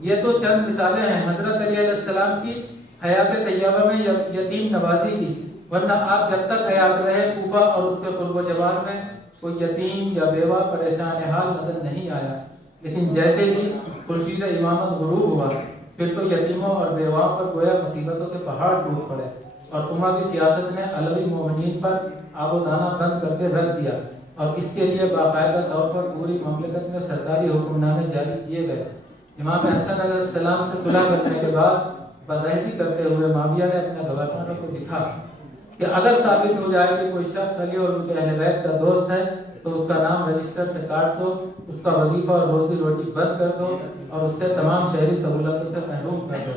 یہ تو چند مثالیں ہیں حضرت علی علیہ السلام کی حیات طیبہ میں یتیم نوازی کی، ورنہ آپ جب تک حیات رہے کوفہ اور اس کے قرب و جوار میں کوئی یتیم یا بیوہ پریشان حال نظر نہیں آیا۔ لیکن جیسے ہی خورشید امامت غروب ہوا پھر تو یتیموں اور بیواؤں پر گویا مصیبتوں کے پہاڑ ٹوٹ پڑے، اور اموی سیاست نے علوی مومنین پر آب و دانہ بند کر کے رکھ دیا، اور اس کے لیے باقاعدہ طور پر پوری مملکت میں سرکاری حکم نامے جاری کیے گئے۔ امام حسن علیہ السلام سے صلح کرنے کے بعد بدعہدی کرتے ہوئے معاویہ نے اپنے گورنروں کو لکھا کہ اگر ثابت ہو جائے کہ کوئی شخص علی اور ان کے اہل بیت کا دوست ہے تو اس کا نام رجسٹر سے کاٹ دو، اس کا وظیفہ اور روزی روٹی بند کر دو اور اس سے تمام شہری سہولتوں سے محروم کر دو۔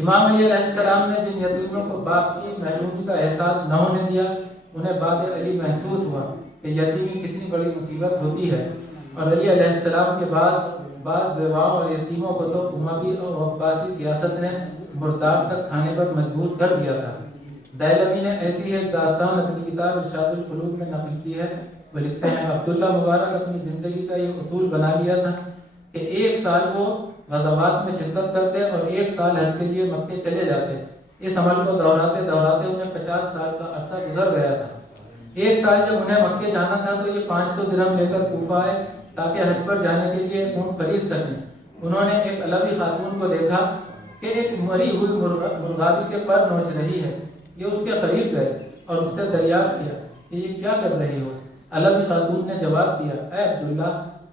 امام علی علیہ السلام نے جن یتیموں کو باپ کی محرومی کا احساس نہ ہونے دیا، انہیں بعد علی محسوس ہوا کہ یتیمی کتنی بڑی مصیبت ہوتی ہے، اور علی علیہ السلام کے بعد بعض بیواؤں اور یتیموں کو تو اموی اور عباسی سیاست نے مردار تک کھانے پر مجبور کر دیا تھا۔ دیلمی نے ایسی ایک داستان اپنی کتاب ارشاد القلوب میں نقل کی ہے۔ وہ لکھتے ہیں عبداللہ مبارک اپنی زندگی کا یہ اصول بنا لیا تھا کہ 1 سال وہ غزوات میں شرکت کرتے اور 1 سال حج کے لیے مکے چلے جاتے۔ اس عمل کو دہراتے دہراتے انہیں 50 سال کا عرصہ گزر گیا تھا۔ 1 سال جب انہیں مکے جانا تھا تو یہ 500 درہم لے کر کوفہ آئے تاکہ حج پر جانے کے لیے اونٹ خرید سکیں۔ انہوں نے ایک علوی خاتون کو دیکھا کہ ایک مری ہوئی مرغابی کے پر نوچ رہی ہے۔ یہ اس کے قریب گئے اور اس سے دریافت کیا کہ یہ کیا کر رہی ہو؟ علوی خاتون نے جواب دیا، اے عبداللہ،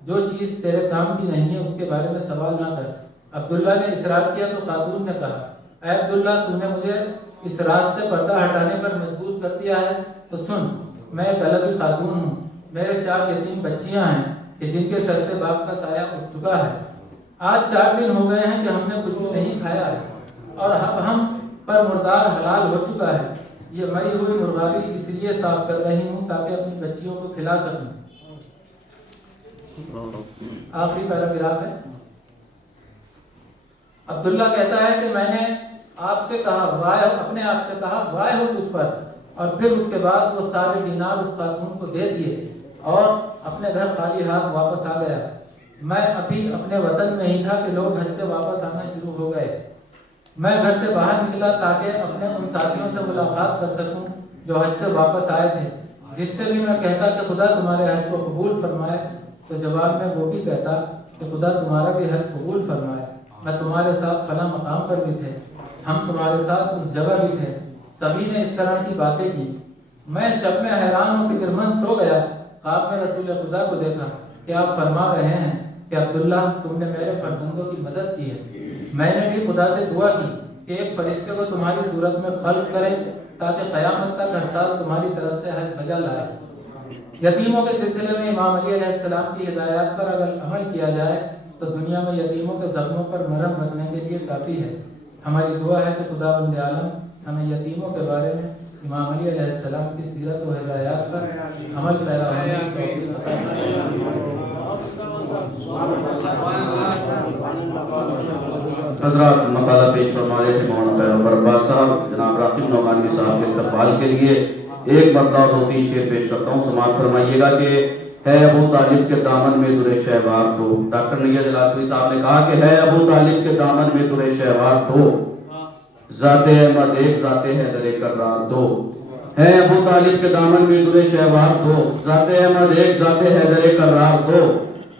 جو چیز تیرے کام کی نہیں ہے اس کے بارے میں سوال نہ کر۔ عبداللہ نے اصرار کیا تو خاتون نے کہا، اے عبداللہ، تو نے مجھے اس راز سے پردہ ہٹانے پر مجبور کر دیا ہے تو سن، میں ایک علوی خاتون ہوں، میرے 4 یتیم بچیاں ہیں کہ جن کے سر سے باپ کا سایہ اٹھ چکا ہے۔ آج 4 دن ہو گئے ہیں کہ ہم نے کچھ بھی نہیں کھایا ہے اور اب ہم پر مردار حلال ہو چکا ہے۔ یہ مری ہوئی مرغابی اس لیے صاف کر رہی ہوں تاکہ اپنی بچیوں کو کھلا سکوں۔ آخری پیراگراف ہے۔ عبداللہ کہتا ہے کہ میں نے آپ سے کہا وائے ہو، اپنے آپ سے کہا وائے ہو تجھ پر، اور پھر اس کے بعد وہ سارے دینار اس خاتون کو دے دیے اور اپنے گھر خالی ہاتھ واپس آ گیا۔ میں ابھی اپنے وطن میں ہی تھا کہ لوگ حج سے واپس آنا شروع ہو گئے۔ میں گھر سے باہر نکلا تاکہ اپنے ان ساتھیوں سے ملاقات کر سکوں جو حج سے واپس آئے تھے، جس سے بھی میں کہتا کہ خدا تمہارے حج کو قبول فرمائے تو جواب میں وہ بھی کہتا کہ خدا تمہارا بھی حج قبول فرمائے۔ میں تمہارے ساتھ فلاں مقام پر بھی تھے، ہم تمہارے ساتھ اس جگہ بھی تھے۔ سبھی نے اس طرح کی باتیں کی۔ میں شب میں حیران و فکر مند سو گیا۔ خواب میں رسول خدا کو دیکھا کہ آپ فرما رہے ہیں کہ عبداللہ، تم نے میرے فرزندوں کی مدد کی ہے۔ میں نے بھی خدا سے دعا کی کہ ایک فرشتے کو تمہاری صورت میں خلق کرے تاکہ قیامت تک ہر سال تمہاری طرف سے حج بجا لائے۔ یتیموں کے سلسلے میں امام علی علیہ السلام کی ہدایات پر اگر عمل کیا جائے تو دنیا میں یتیموں کے زخموں پر مرہم رکھنے کے لیے کافی ہے۔ ہماری دعا ہے کہ خدا بند عالم ہمیں یتیموں کے بارے میں امام علی علیہ السلام کی سیرت و ہدایات پر عمل پیرا ہونے کی توفیق عطا فرمائے۔ حضرات مقالہ پیش فرما رہے تھے مولانا پیغمبر عباس صاحب۔ جناب راقب نعمانی صاحب کے استقبال کے لیے ایک مرتبہ 2-3 شعر پیش کرتا ہوں، سماعت فرمائیے گا کہ ہے ابو طالب کے دامن میں در شہوار دو۔ ڈاکٹر نیاز جلالی صاحب نے کہا کہ ہے ابو طالب کے دامن میں در شہوار دو، ذات احمد ایک ذات حیدر کرار دو۔ ہے ابو طالب کے دامن میں در شہوار دو، ذات احمد ایک ذات حیدر کرار دو۔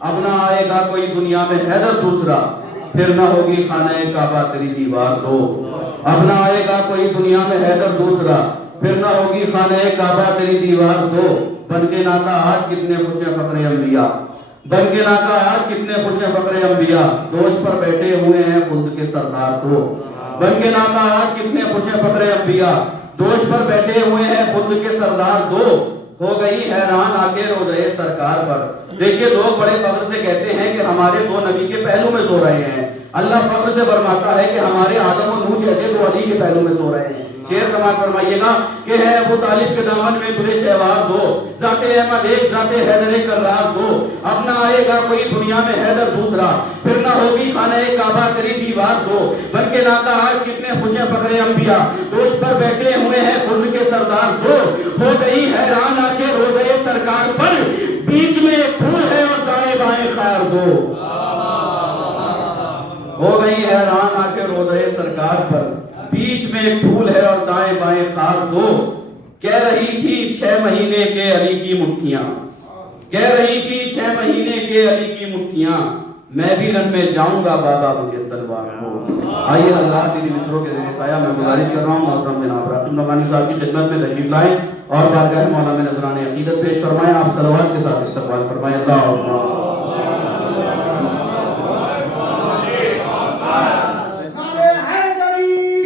اب نہ آئے گا کوئی دنیا میں حیدر دوسرا، پھر نہ ہوگی خانہ کعبہ تیری دیوار دو۔ اب نہ آئے گا کوئی دنیا میں حیدر دوسرا، پھر نہ ہوگی خانہ کعبہ تیری دیوار دو۔ بن کے ناکا آج کتنے خوش ہیں فخر انبیاء، بن کے ناکا آج کتنے خوش ہیں فخر انبیاء، دوش پر بیٹھے ہوئے ہیں خلد کے سردار دو۔ بن کے ناکا آج کتنے خوش ہیں فخر انبیاء، دوش پر بیٹھے ہوئے ہیں خلد کے سردار دو۔ ہو گئی حیران آ کے روزے سرکار پر۔ دیکھیے لوگ بڑے فخر سے کہتے ہیں کہ ہمارے 2 نبی کے پہلو میں سو رہے ہیں، اللہ فخر سے فرماتا ہے کہ ہمارے آدم و نوح جیسے 2 علی کے پہلو میں سو رہے ہیں۔ شعر سماعت فرمائیے گا کہ ہے ابو طالب کے دامن میں در شہوار دو، ذات احمد ایک ذات حیدر کرار دو۔ اب نہ آئے گا کوئی دنیا میں حیدر دوسرا، پھر نہ ہوگی خانہ کعبہ تیری دیوار دو۔ بلکہ ناکا آج کتنے خوش ہیں فخر انبیاء، دوش پر بیٹھے ہوئے ہیں خلد کے سردار دو۔ ہو گئی حیران آ کے روزے سرکار پر، بیچ میں ایک پھول ہے اور دائیں بائیں خار دو۔ ہو گئی حیران آ کے روزے سرکار پر، بیچ میں ایک پھول ہے اور دائیں بائیں خار دو۔ کہہ رہی تھی 6 مہینے کے علی کی مٹھیاں، کہہ رہی تھی 6 مہینے کے علی کی مٹھیاں، میں بھی رن میں جاؤں گا بابا مجھے تلوار دو۔ آئیے اللہ تیری مصروں کے ذریعے سایہ میں گزارش کر رہا ہوں محترم جناب راقب نعمانی صاحب کی خدمت میں تشریف لائیں اور بارگاہ مولا میں نذران عقیدت پیش فرمائیں۔ آپ صلوات کے ساتھ استقبال فرمائیں۔ اللہ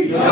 یا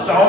100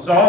100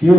3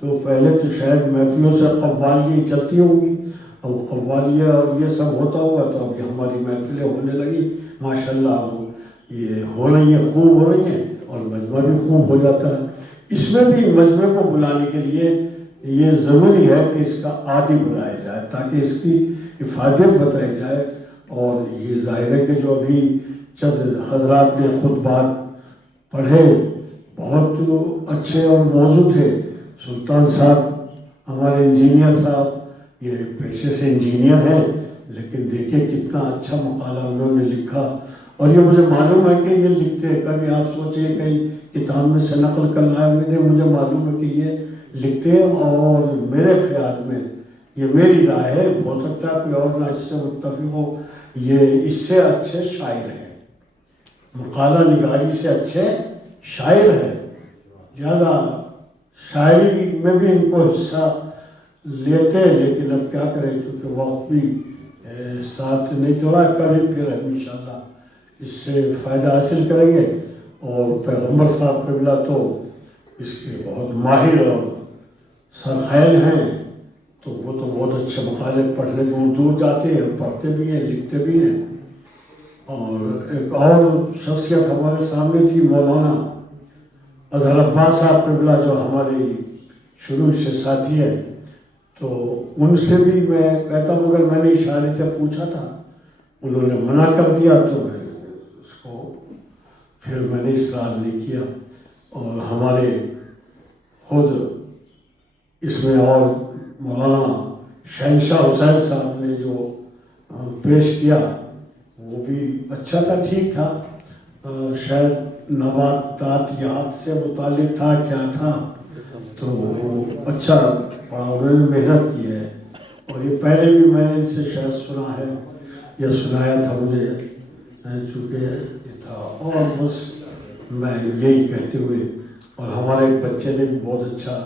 تو پہلے تو شاید محفلوں سے قوالیاں چلتی ہوں گی، اب قوالیاں اور یہ سب ہوتا ہوگا تو اب یہ ہماری محفلیں ہونے لگی ماشاءاللہ، اب یہ ہو رہی ہیں، خوب ہو رہی ہیں اور مجمع بھی خوب ہو جاتا ہے۔ اس میں بھی مجمع کو بلانے کے لیے یہ ضروری ہے کہ اس کا عادی بنایا جائے تاکہ اس کی افادیت بتائی جائے، اور یہ ظاہر ہے کہ جو ابھی چند حضرات نے خطبات پڑھے بہت اچھے اور موضوع تھے۔ سلطان صاحب ہمارے انجینئر صاحب یہ پیشے سے انجینئر ہیں، لیکن دیکھیں کتنا اچھا مقالہ انہوں نے لکھا، اور یہ مجھے معلوم ہے کہ یہ لکھتے ہیں، کبھی آپ سوچیں کہیں کتاب میں سے نقل کر لائے ہوئے تھے، مجھے معلوم ہے کہ یہ لکھتے ہیں، اور میرے خیال میں یہ میری رائے ہے، ہو سکتا ہے کوئی اور نہ اس سے متفق ہو، یہ اس سے اچھے شاعر ہیں، مقالہ نگاری سے اچھے شاعر ہیں، زیادہ شاعری میں بھی ان کو حصہ لیتے، لیکن اب کیا کریں چونکہ وقت بھی ساتھ نہیں چلا، کبھی پھر انشاءاللہ اس سے فائدہ حاصل کریں گے۔ اور پیغمبر صاحب قبلہ تو اس کے بہت ماہر اور سرخیل ہیں، تو وہ تو بہت اچھے مقالے پڑھنے دور دور جاتے ہیں، پڑھتے بھی ہیں، لکھتے بھی ہیں۔ اور ایک اور شخصیت ہمارے سامنے تھی، مولانا اظہر عباس صاحب قبلہ، جو ہمارے شروع سے ساتھی ہے، تو ان سے بھی میں کہتا ہوں، اگر میں نے اشارے سے پوچھا تھا انہوں نے منع کر دیا تو میں اس کو پھر میں نے اصرار نہیں کیا۔ اور ہمارے خود اس میں اور مولانا شہنشاہ حسین صاحب نے جو پیش کیا وہ بھی اچھا تھا، ٹھیک تھا، شاید نباتات سے متعلق تھا، کیا تھا، تو وہ اچھا پڑھا، انہوں نے محنت کی ہے، اور یہ پہلے بھی میں نے ان سے شاید سنا ہے یا سنایا تھا مجھے، چونکہ یہ تھا۔ اور بس میں یہی کہتے ہوئے، اور ہمارے ایک بچے نے بھی بہت اچھا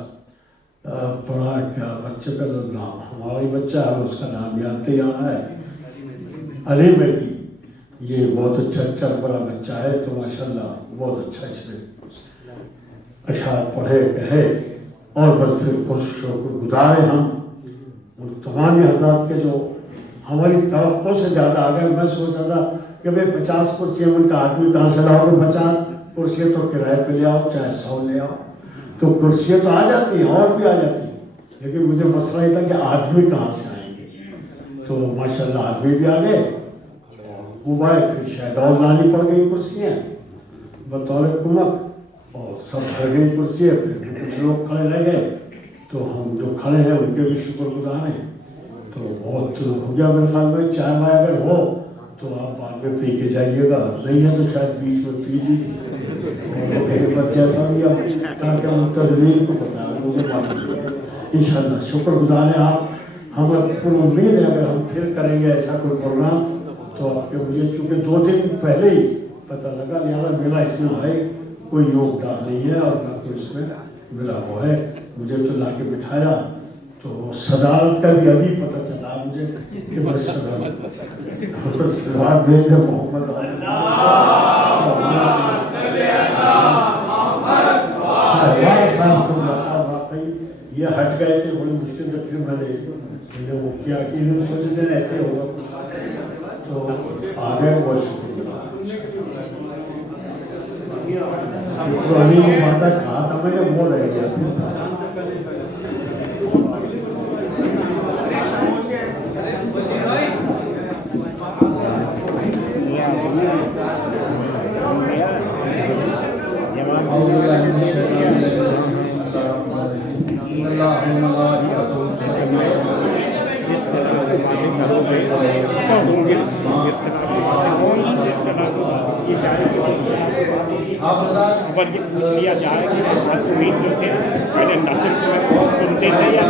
پڑھا، کیا بچے کا نام، ہمارا ہی بچہ ہے، اس کا نام یاد نہیں آ رہا ہے، علی مہدی، یہ بہت اچھا اچھا بڑا بچہ ہے، تو ماشاءاللہ بہت اچھا اس نے اشعار پڑھے کہے، اور بس پھر خوش گزار ہیں ہم ان تمام حضرات کے جو ہماری توقع سے زیادہ آ گئے۔ میں سوچا تھا کہ بھائی 50 کرسیاں ان کا آدمی کہاں سے لاؤ گے، 50 کرسیاں تو کرائے پہ لے آؤ، چاہے 100 لے آؤ، تو کرسیاں تو آ جاتی ہیں اور بھی آ جاتی ہیں، لیکن مجھے مسئلہ یہ تھا کہ آدمی کہاں سے آئیں گے، تو ماشاءاللہ آدمی بھی آ گئے، وہ بھائی پھر شاید اور لانی پڑ گئی کرسیاں بطور حکومت، اور سب کھڑ گئی کرسی ہے، پھر کچھ لوگ کھڑے رہ گئے، تو ہم جو کھڑے ہیں ان کے بھی شکر گزار ہیں۔ تو بہت ہو گیا میرے خیال میں، چائے وائے اگر ہو تو آپ بعد میں پی کے جائیے گا، نہیں ہے تو شاید بیچ میں پی لیجیے، بچہ ایسا بھی تاکہ ہم تدبیر کو پتا ہے، مجھے معلوم ہے انشاءاللہ شکر گزار ہیں آپ، ہمیں پوری امید ہے اگر ہم پھر کریں گے ایسا کوئی پروگرام تو آپ کے، مجھے چونکہ 2 دن پہلے ہی پتہ لگا، لہٰذا میرا اس میں بھائی کوئی یوگدان نہیں ہے اور نہ کوئی اس میں ملا وہ ہے، مجھے تو لا کے بٹھایا، تو صدارت کا بھی ابھی پتہ چلا مجھے کہ بس صدارت بھیج دے محمد صاحب کو واقعی یہ ہٹ گئے تھے بڑی مشکل سے، پھر میں نے وہ کیا کہ انہوں سوچے تھے ایسے ہوگا تو آگے وہ پرانی ماتا کہا تھا میں نے وہ رہ گیا۔ لیا جائے کہ بہت امید کرتے ہیں، پہلے نسل کو چنتے تھے یا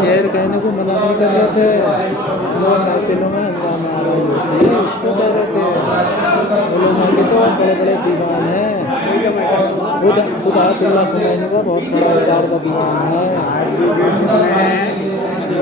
شعر کہنے کو منع نہیں کر رہے تھے، جو محفلوں میں ہنگامہ آ رہا ہے اس کو کہہ رہے تھے، علماء کے تو بڑے بڑے دیوان ہیں، خود آیت اللہ خمینی کا بہت بڑا اشعار کا دیوان ہے،